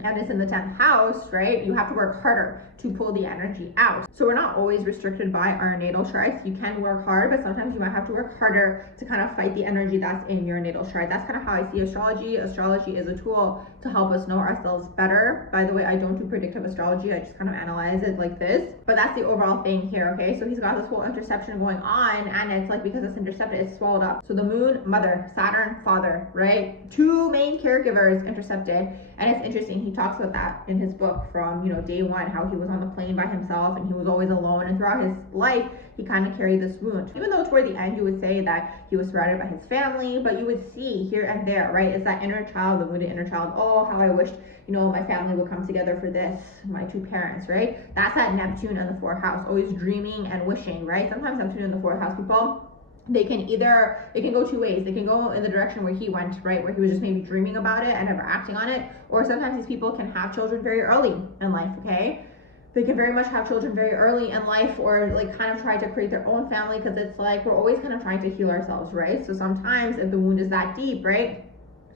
and it's in the 10th house, right? You have to work harder to pull the energy out. So we're not always restricted by our natal charts. You can work hard, but sometimes you might have to work harder to kind of fight the energy that's in your natal chart. That's kind of how I see astrology. Astrology is a tool to help us know ourselves better. By the way, I don't do predictive astrology. I just kind of analyze it like this. But that's the overall thing here, okay? So he's got this whole interception going on, and it's like because it's intercepted, it's swallowed up. So the moon, mother, Saturn, father, right? Two main caregivers intercepted. And it's interesting, he talks about that in his book from, you know, day one, how he was on the plane by himself and he was always alone. And throughout his life, he kind of carried this wound. Even though toward the end, you would say that he was surrounded by his family, but you would see here and there, right? It's that inner child, the wounded inner child. Oh, how I wished, you know, my family would come together for this, my two parents, right? That's that Neptune in the fourth house, always dreaming and wishing, right? Sometimes Neptune in the fourth house people, they can go two ways. They can go in the direction where he went, right, where he was just maybe dreaming about it and never acting on it, or sometimes these people can have children very early in life, okay? They can very much have children very early in life, or like kind of try to create their own family, because it's like we're always kind of trying to heal ourselves, right? So sometimes if the wound is that deep, right,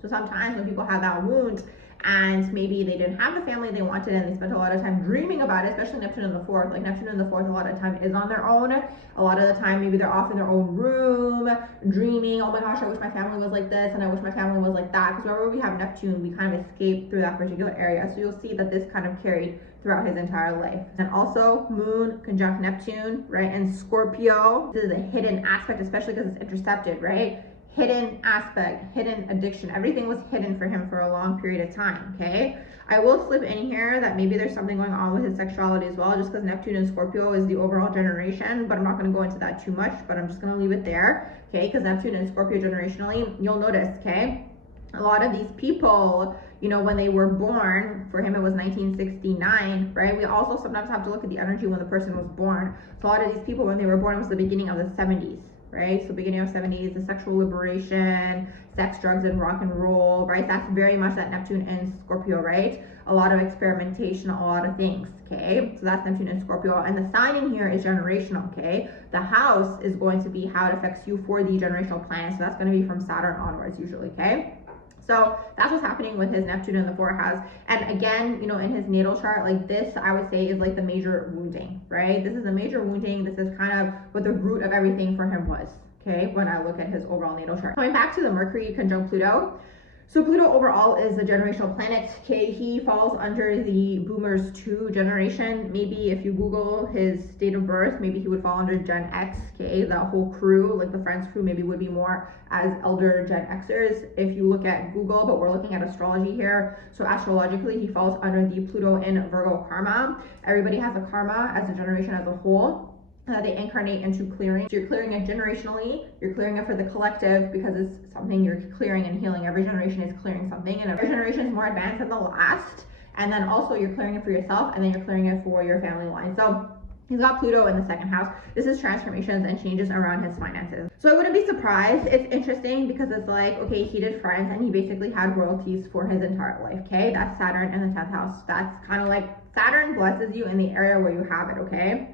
so sometimes when people have that wound and maybe they didn't have the family they wanted and they spent a lot of time dreaming about it, especially Neptune in the fourth. Like Neptune in the fourth a lot of time is on their own. A lot of the time maybe they're off in their own room dreaming, oh my gosh, I wish my family was like this and I wish my family was like that, because wherever we have Neptune, we kind of escape through that particular area. So you'll see that this kind of carried throughout his entire life. And also moon conjunct Neptune, right, and Scorpio. This is a hidden aspect, especially because it's intercepted, right? Hidden aspect, hidden addiction. Everything was hidden for him for a long period of time, okay? I will slip in here that maybe there's something going on with his sexuality as well, just because Neptune and Scorpio is the overall generation, but I'm not going to go into that too much, but I'm just going to leave it there, okay? Because Neptune and Scorpio generationally, you'll notice, okay? A lot of these people, you know, when they were born, for him it was 1969, right? We also sometimes have to look at the energy when the person was born. So a lot of these people, when they were born, it was the beginning of the 70s. Right? So beginning of 70s, the sexual liberation, sex, drugs, and rock and roll, right? That's very much that Neptune and Scorpio, right? A lot of experimentation, a lot of things, okay? So that's Neptune and Scorpio. And the sign in here is generational, okay? The house is going to be how it affects you for the generational planet. So that's going to be from Saturn onwards usually, okay? So that's what's happening with his Neptune in the fourth house. And again, you know, in his natal chart, like this, I would say is like the major wounding, right? This is the major wounding. This is kind of what the root of everything for him was, okay? When I look at his overall natal chart. Coming back to the Mercury conjunct Pluto. So Pluto overall is a generational planet, okay? He falls under the Boomers 2 generation. Maybe if you Google his date of birth, maybe he would fall under Gen X, okay? The whole crew, like the Friends crew, maybe would be more as elder Gen Xers if you look at Google, but we're looking at astrology here. So astrologically, he falls under the Pluto in Virgo karma. Everybody has a karma as a generation as a whole. They incarnate into clearing. So you're clearing it generationally, you're clearing it for the collective because it's something you're clearing and healing. Every generation is clearing something, and every generation is more advanced than the last. And then also you're clearing it for yourself, and then you're clearing it for your family line. So he's got Pluto in the second house. This is transformations and changes around his finances. So I wouldn't be surprised. It's interesting because it's like, okay, he did friends and he basically had royalties for his entire life, okay? That's Saturn in the 10th house. That's kind of like Saturn blesses you in the area where you have it, okay?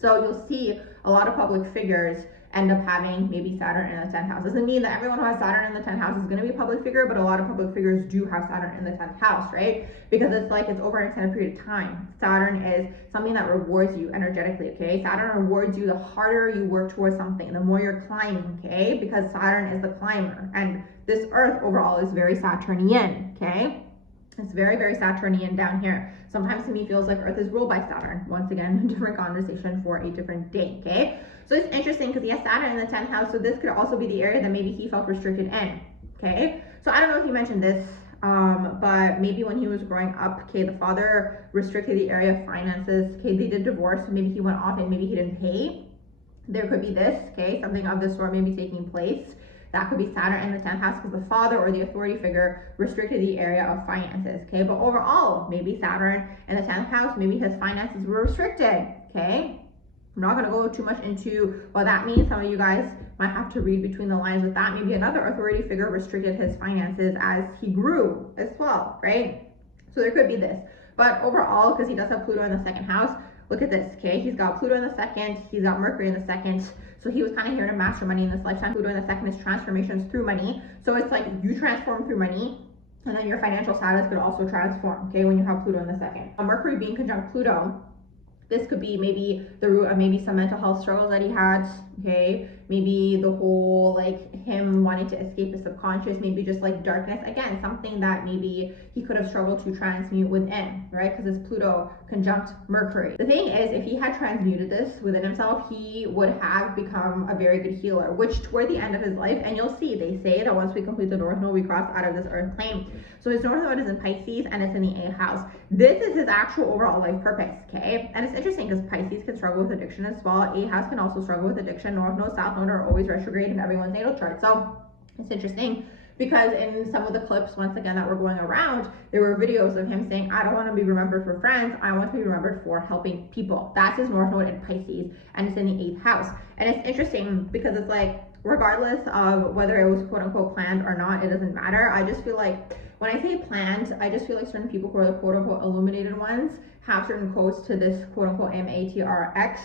So you'll see a lot of public figures end up having maybe Saturn in the 10th house. Doesn't mean that everyone who has Saturn in the 10th house is going to be a public figure, but a lot of public figures do have Saturn in the 10th house, right? Because it's like it's over an extended period of time. Saturn is something that rewards you energetically, okay? Saturn rewards you the harder you work towards something, the more you're climbing, okay? Because Saturn is the climber, and this Earth overall is very Saturnian, okay? It's very, very Saturnian down here. Sometimes to me feels like Earth is ruled by Saturn. Once again, a different conversation for a different day, okay? So it's interesting because he has Saturn in the 10th house, so this could also be the area that maybe he felt restricted in, okay? So I don't know if he mentioned this, but maybe when he was growing up, okay, the father restricted the area of finances, okay? They did divorce, so maybe he went off and maybe he didn't pay. There could be this, okay? Something of this sort maybe taking place. That could be Saturn in the 10th house because the father or the authority figure restricted the area of finances, okay? But overall, maybe Saturn in the 10th house, maybe his finances were restricted, okay? I'm not going to go too much into what that means. Some of you guys might have to read between the lines with that. Maybe another authority figure restricted his finances as he grew as well, right? So there could be this. But overall, because he does have Pluto in the second house, look at this, okay? He's got Pluto in the second, he's got Mercury in the second. So he was kind of here to master money in this lifetime. Pluto in the second is transformations through money. So it's like you transform through money, and then your financial status could also transform, okay, when you have Pluto in the second. Mercury being conjunct Pluto, this could be maybe the root of maybe some mental health struggles that he had, okay? Maybe the whole, like, him wanting to escape his subconscious, maybe just like darkness. Again, something that maybe he could have struggled to transmute within, right? Because it's Pluto conjunct Mercury. The thing is, if he had transmuted this within himself, he would have become a very good healer, which toward the end of his life, and you'll see, they say that once we complete the North Node, we cross out of this earth plane. So his North Node is in Pisces and it's in the 8th house. This is his actual overall life purpose, okay? And it's interesting because Pisces can struggle with addiction as well. 8th house can also struggle with addiction. North Node, South Node are always retrograde in everyone's natal chart. So it's interesting because in some of the clips, once again, that were going around, there were videos of him saying, I don't want to be remembered for friends. I want to be remembered for helping people. That's his North Node in Pisces, and it's in the 8th house. And it's interesting because it's like, regardless of whether it was quote unquote planned or not, it doesn't matter. I just feel like when I say planned, I just feel like certain people who are the quote unquote illuminated ones have certain codes to this quote unquote MATRX.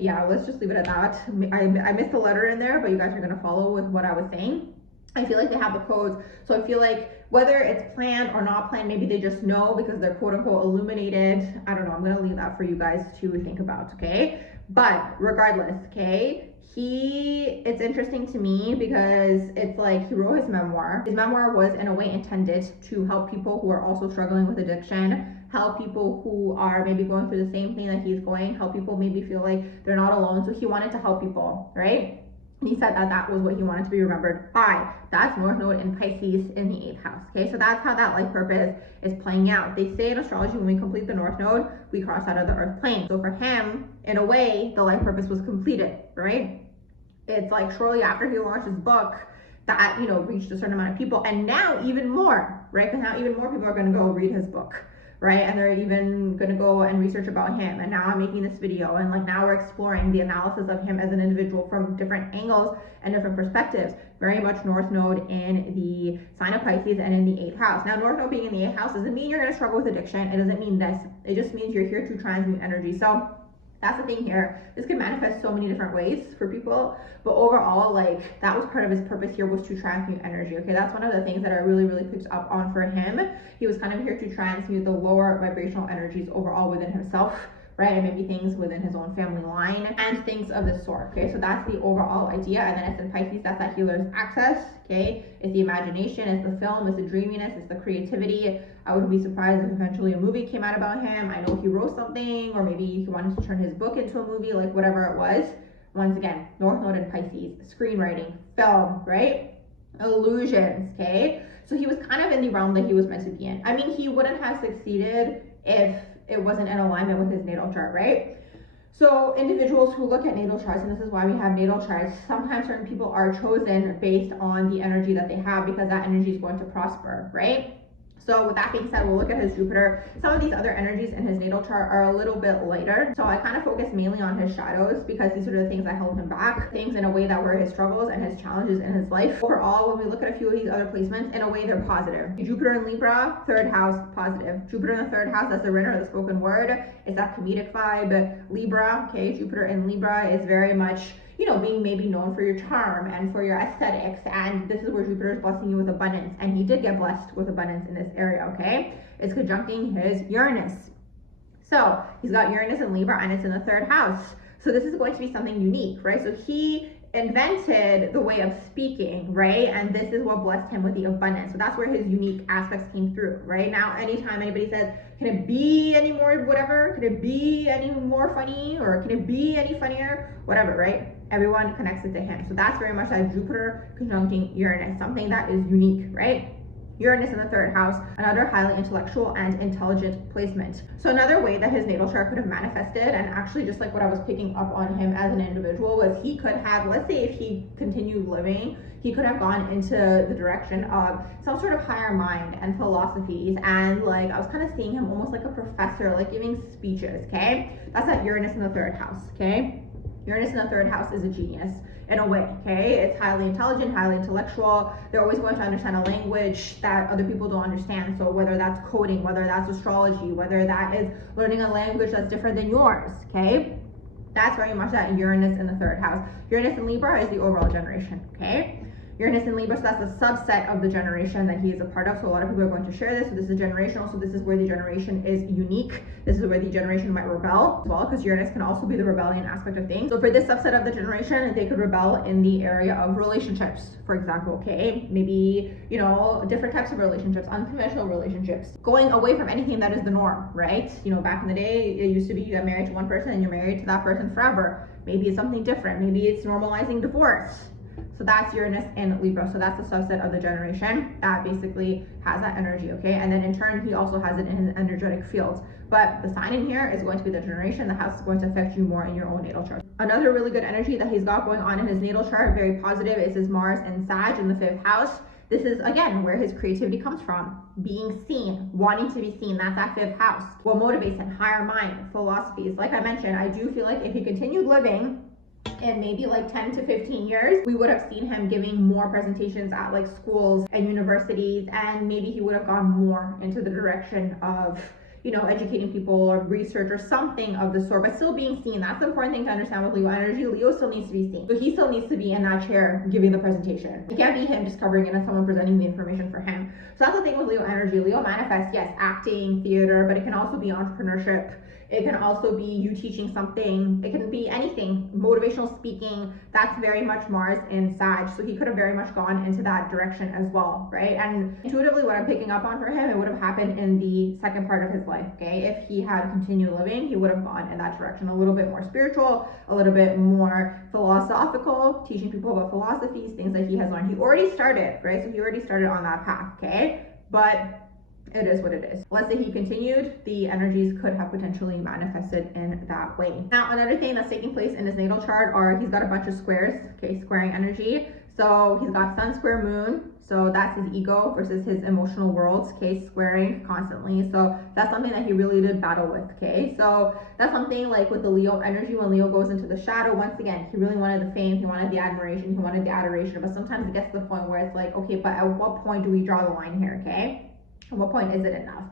Yeah, let's just leave it at that. I missed a letter in there, but you guys are going to follow with what I was saying. I feel like they have the codes. So I feel like whether it's planned or not planned, maybe they just know because they're quote unquote illuminated. I don't know. I'm going to leave that for you guys to think about, okay? But regardless, okay? It's interesting to me because it's like he wrote his memoir. His memoir was in a way intended to help people who are also struggling with addiction, help people who are maybe going through the same thing that he's going, help people maybe feel like they're not alone. So he wanted to help people, right? He said that that was what he wanted to be remembered by. That's North Node in Pisces in the 8th house, okay? So that's how that life purpose is playing out. They say in astrology, when we complete the North Node, we cross out of the earth plane. So for him, in a way, the life purpose was completed, right? It's like shortly after he launched his book that, you know, reached a certain amount of people. And now even more, right? Because now even more people are going to go read his book, right? And they're even going to go and research about him. And now I'm making this video, and like now we're exploring the analysis of him as an individual from different angles and different perspectives. Very much North Node in the sign of Pisces and in the 8th house. Now, North Node being in the 8th house doesn't mean you're going to struggle with addiction. It doesn't mean this. It just means you're here to transmute energy. So that's the thing here. This can manifest so many different ways for people, but overall, like, that was part of his purpose here, was to transmute energy, okay? That's one of the things that I really, really picked up on for him. He was kind of here to transmute the lower vibrational energies overall within himself, right? And maybe things within his own family line and things of this sort, okay? So that's the overall idea. And then it's in Pisces, that's that healer's access, okay? It's the imagination, it's the film, it's the dreaminess, it's the creativity. I wouldn't be surprised if eventually a movie came out about him. I know he wrote something, or maybe he wanted to turn his book into a movie, like whatever it was. Once again, North Node in Pisces, screenwriting, film, right? Illusions, okay? So he was kind of in the realm that he was meant to be in. I mean, he wouldn't have succeeded if it wasn't in alignment with his natal chart, right? So individuals who look at natal charts, and this is why we have natal charts, sometimes certain people are chosen based on the energy that they have, because that energy is going to prosper, right? So with that being said, we'll look at his Jupiter. Some of these other energies in his natal chart are a little bit lighter. So I kind of focus mainly on his shadows, because these are the things that held him back, things in a way that were his struggles and his challenges in his life. Overall, when we look at a few of these other placements, in a way they're positive. Jupiter in Libra, 3rd house, positive. Jupiter in the 3rd house, that's the Rinner, the spoken word. It's that comedic vibe. Libra, okay, Jupiter in Libra is very much, you know, being maybe known for your charm and for your aesthetics, and this is where Jupiter is blessing you with abundance, and he did get blessed with abundance in this area, okay? It's conjuncting his Uranus. So he's got Uranus in Libra, and it's in the 3rd house. So this is going to be something unique, right? So he invented the way of speaking, right? And this is what blessed him with the abundance. So that's where his unique aspects came through, right? Now, anytime anybody says, can it be any more whatever? Can it be any more funny? Or can it be any funnier? Whatever, right? Everyone connects it to him. So that's very much that Jupiter conjuncting Uranus, something that is unique, right? Uranus in the 3rd house, another highly intellectual and intelligent placement. So another way that his natal chart could have manifested, and actually just like what I was picking up on him as an individual, was he could have, let's say if he continued living, he could have gone into the direction of some sort of higher mind and philosophies, and like I was kind of seeing him almost like a professor, like giving speeches, okay? That's at Uranus in the 3rd house, okay? Uranus in the 3rd house is a genius in a way, okay? It's highly intelligent, highly intellectual. They're always going to understand a language that other people don't understand. So whether that's coding, whether that's astrology, whether that is learning a language that's different than yours, okay? That's very much that Uranus in the 3rd house. Uranus in Libra is the overall generation, okay? Uranus in Libra, so that's a subset of the generation that he is a part of. So a lot of people are going to share this. So this is generational. So this is where the generation is unique. This is where the generation might rebel as well, because Uranus can also be the rebellion aspect of things. So for this subset of the generation, they could rebel in the area of relationships, for example, okay? Maybe, you know, different types of relationships, unconventional relationships, going away from anything that is the norm, right? You know, back in the day, it used to be you get married to one person and you're married to that person forever. Maybe it's something different. Maybe it's normalizing divorce. So that's Uranus in Libra. So that's a subset of the generation that basically has that energy, okay? And then in turn, he also has it in his energetic fields. But the sign in here is going to be the generation. The house is going to affect you more in your own natal chart. Another really good energy that he's got going on in his natal chart, very positive, is his Mars and Sag in the 5th house. This is, again, where his creativity comes from. Being seen, wanting to be seen. That's that 5th house. What motivates him? Higher mind, philosophies. Like I mentioned, I do feel like if he continued living, in maybe like 10 to 15 years, we would have seen him giving more presentations at like schools and universities, and maybe he would have gone more into the direction of, you know, educating people or research or something of the sort, but still being seen. That's the important thing to understand with Leo energy. Leo still needs to be seen. So he still needs to be in that chair giving the presentation. It can't be him just covering it and someone presenting the information for him. So that's the thing with Leo energy. Leo manifests, yes, acting, theater, but it can also be entrepreneurship. It can also be you teaching something. It can be anything, motivational speaking. That's very much Mars in Sag. So he could have very much gone into that direction as well, right? And intuitively what I'm picking up on for him, it would have happened in the second part of his life, okay? If he had continued living, he would have gone in that direction, a little bit more spiritual, a little bit more philosophical, teaching people about philosophies, things that he has learned. He already started, right? So he already started on that path, okay? But it is what it is. Let's say he continued, the energies could have potentially manifested in that way. Now, another thing that's taking place in his natal chart are he's got a bunch of squares, okay, squaring energy. So he's got Sun square Moon. So that's his ego versus his emotional worlds, okay, squaring constantly. So that's something that he really did battle with, okay? So that's something like with the Leo energy, when Leo goes into the shadow, once again, he really wanted the fame, he wanted the admiration, he wanted the adoration, but sometimes it gets to the point where it's like, okay, but at what point do we draw the line here, okay? At what point is it enough?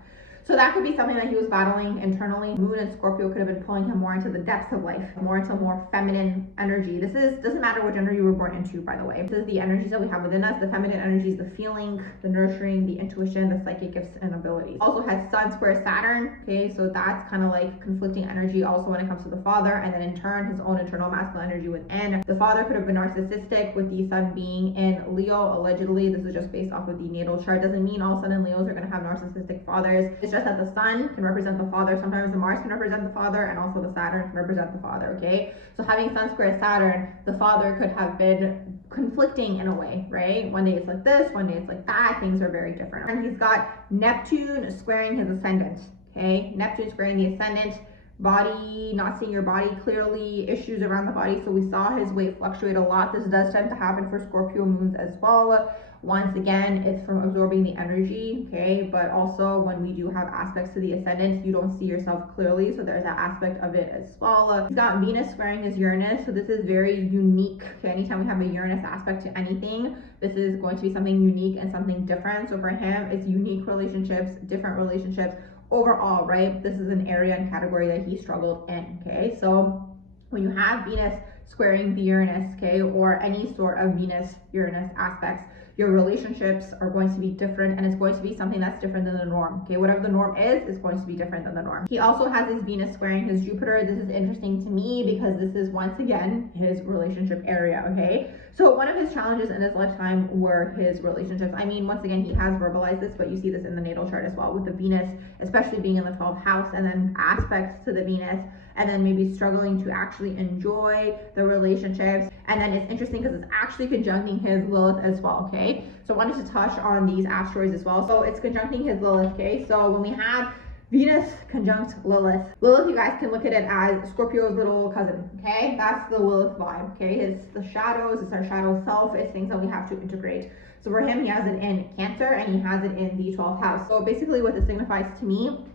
So that could be something that he was battling internally. Moon and Scorpio could have been pulling him more into the depths of life, more into more feminine energy. Doesn't matter what gender you were born into, by the way. This is the energies that we have within us. The feminine energy is the feeling, the nurturing, the intuition, the psychic gifts and abilities. Also has Sun square Saturn, okay? So that's kind of like conflicting energy also when it comes to the father, and then in turn, his own internal masculine energy within. The father could have been narcissistic with the Sun being in Leo, allegedly. This is just based off of the natal chart. Doesn't mean all of a sudden Leos are gonna have narcissistic fathers. It's just that the Sun can represent the father. Sometimes the Mars can represent the father, and also the Saturn can represent the father, okay? So having Sun square Saturn, the father could have been conflicting in a way, right? One day it's like this, one day it's like that. Things are very different. And he's got Neptune squaring his ascendant, okay? Neptune squaring the ascendant, body, not seeing your body clearly, issues around the body. So we saw his weight fluctuate a lot. This does tend to happen for Scorpio moons as well. Once again, it's from absorbing the energy, okay? But also when we do have aspects to the ascendant, you don't see yourself clearly. So there's that aspect of it as well. He's got Venus squaring his Uranus. So this is very unique, okay? Anytime we have a Uranus aspect to anything, this is going to be something unique and something different. So for him, it's unique relationships, different relationships. Overall, right, this is an area and category that he struggled in, okay? So when you have Venus squaring the Uranus, okay, or any sort of Venus-Uranus aspects, your relationships are going to be different, and it's going to be something that's different than the norm, okay? Whatever the norm is going to be different than the norm. He also has his Venus squaring his Jupiter. This is interesting to me because this is, once again, his relationship area, okay? So one of his challenges in his lifetime were his relationships. I mean, once again, he has verbalized this, but you see this in the natal chart as well with the Venus, especially being in the 12th house, and then aspects to the Venus, and then maybe struggling to actually enjoy the relationships. And then it's interesting because it's actually conjuncting his Lilith as well, okay? So I wanted to touch on these asteroids as well. So it's conjuncting his Lilith, okay? So when we have Venus conjunct Lilith. Lilith, you guys can look at it as Scorpio's little cousin, okay? That's the Lilith vibe, okay? It's the shadows, it's our shadow self, it's things that we have to integrate. So for him, he has it in Cancer and he has it in the 12th house. So basically what this signifies to me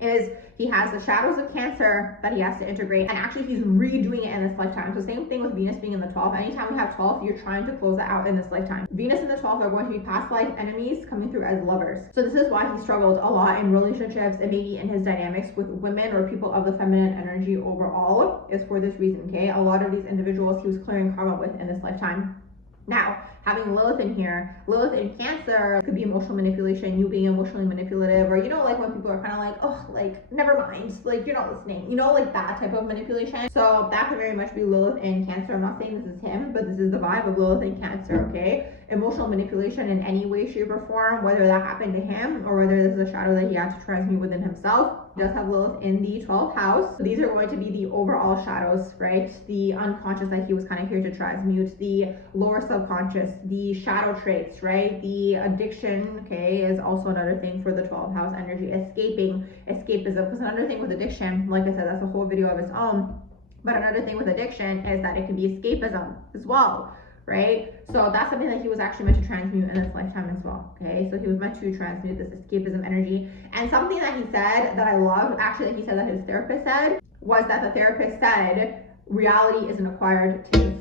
is he has the shadows of Cancer that he has to integrate, and actually he's redoing it in this lifetime. So same thing with Venus being in the 12th. Anytime we have 12, you're trying to close that out in this lifetime. Venus and the 12th are going to be past life enemies coming through as lovers. So this is why he struggled a lot in relationships and maybe in his dynamics with women or people of the feminine energy overall, is for this reason, okay? A lot of these individuals he was clearing karma with in this lifetime. Now, having Lilith in here, Lilith in Cancer could be emotional manipulation, you being emotionally manipulative, or, you know, like when people are kind of like, oh, like, never mind, like, you're not listening, you know, like that type of manipulation. So that could very much be Lilith in Cancer. I'm not saying this is him, but this is the vibe of Lilith in Cancer, okay? Emotional manipulation in any way, shape, or form, whether that happened to him or whether this is a shadow that he had to transmute within himself. He does have Lilith in the 12th house. So these are going to be the overall shadows, right? The unconscious that he was kind of here to transmute, the lower subconscious, the shadow traits, right? The addiction, okay, is also another thing for the 12th house energy. Escapism, because another thing with addiction, like I said, that's a whole video of its own. But another thing with addiction is that it can be escapism as well, right? So that's something that he was actually meant to transmute in this lifetime as well, okay? So he was meant to transmute this escapism energy. And something that he said that I love, actually that he said that his therapist said, was that the therapist said, reality is an acquired taste.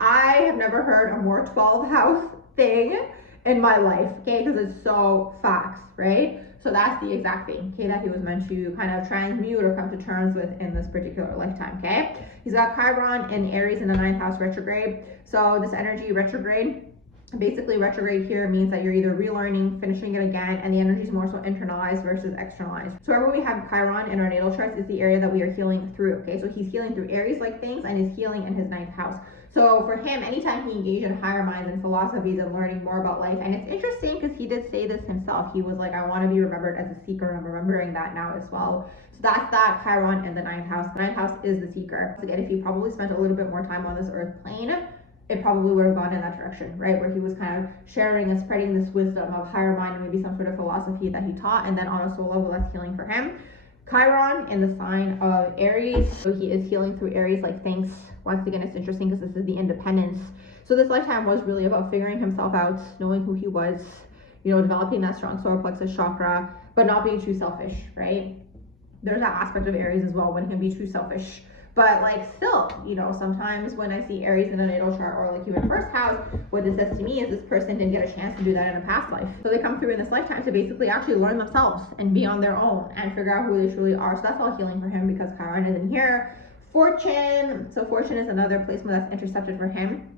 I have never heard a more 12th house thing in my life, okay? Because it's so facts, right? So that's the exact thing, okay, that he was meant to kind of transmute or come to terms with in this particular lifetime, okay? He's got Chiron in Aries in the 9th house retrograde. So this energy retrograde, basically retrograde here means that you're either relearning, finishing it again, and the energy is more so internalized versus externalized. So wherever we have Chiron in our natal charts is the area that we are healing through, okay? So he's healing through Aries-like things and is healing in his 9th house. So for him, anytime he engaged in higher minds and philosophies and learning more about life, and it's interesting because he did say this himself. He was like, I want to be remembered as a seeker. I'm remembering that now as well. So that's that Chiron in the 9th house. The 9th house is the seeker. Again, if he probably spent a little bit more time on this earth plane, it probably would have gone in that direction, right? Where he was kind of sharing and spreading this wisdom of higher mind and maybe some sort of philosophy that he taught. And then on a soul level, that's healing for him. Chiron in the sign of Aries. So he is healing through Aries like things. Once again, it's interesting because this is the independence. So this lifetime was really about figuring himself out, knowing who he was, you know, developing that strong solar plexus chakra, but not being too selfish, right? There's that aspect of Aries as well when he can be too selfish. But like still, you know, sometimes when I see Aries in a natal chart or like even first house, what this says to me is this person didn't get a chance to do that in a past life. So they come through in this lifetime to basically actually learn themselves and be on their own and figure out who they truly are. So that's all healing for him because Chiron is in here. Fortune. So fortune is another placement that's intercepted for him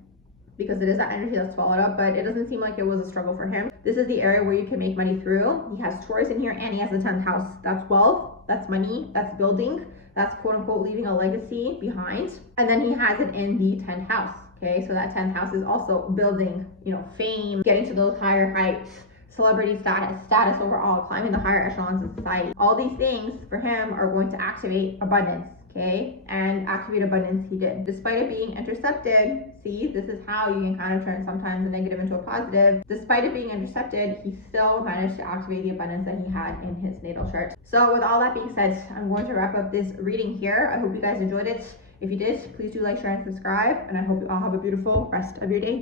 because it is that energy that's swallowed up, but it doesn't seem like it was a struggle for him. This is the area where you can make money through. He has Taurus in here and he has the 10th house. That's wealth, that's money, that's building. That's quote unquote leaving a legacy behind. And then he has it in the 10th house. Okay, so that 10th house is also building, you know, fame, getting to those higher heights, celebrity status overall, climbing the higher echelons of society. All these things for him are going to activate abundance. Okay, and activate abundance he did. Despite it being intercepted, see, this is how you can kind of turn sometimes a negative into a positive. Despite it being intercepted, he still managed to activate the abundance that he had in his natal chart. So with all that being said, I'm going to wrap up this reading here. I hope you guys enjoyed it. If you did, please do like, share, and subscribe, and I hope you all have a beautiful rest of your day.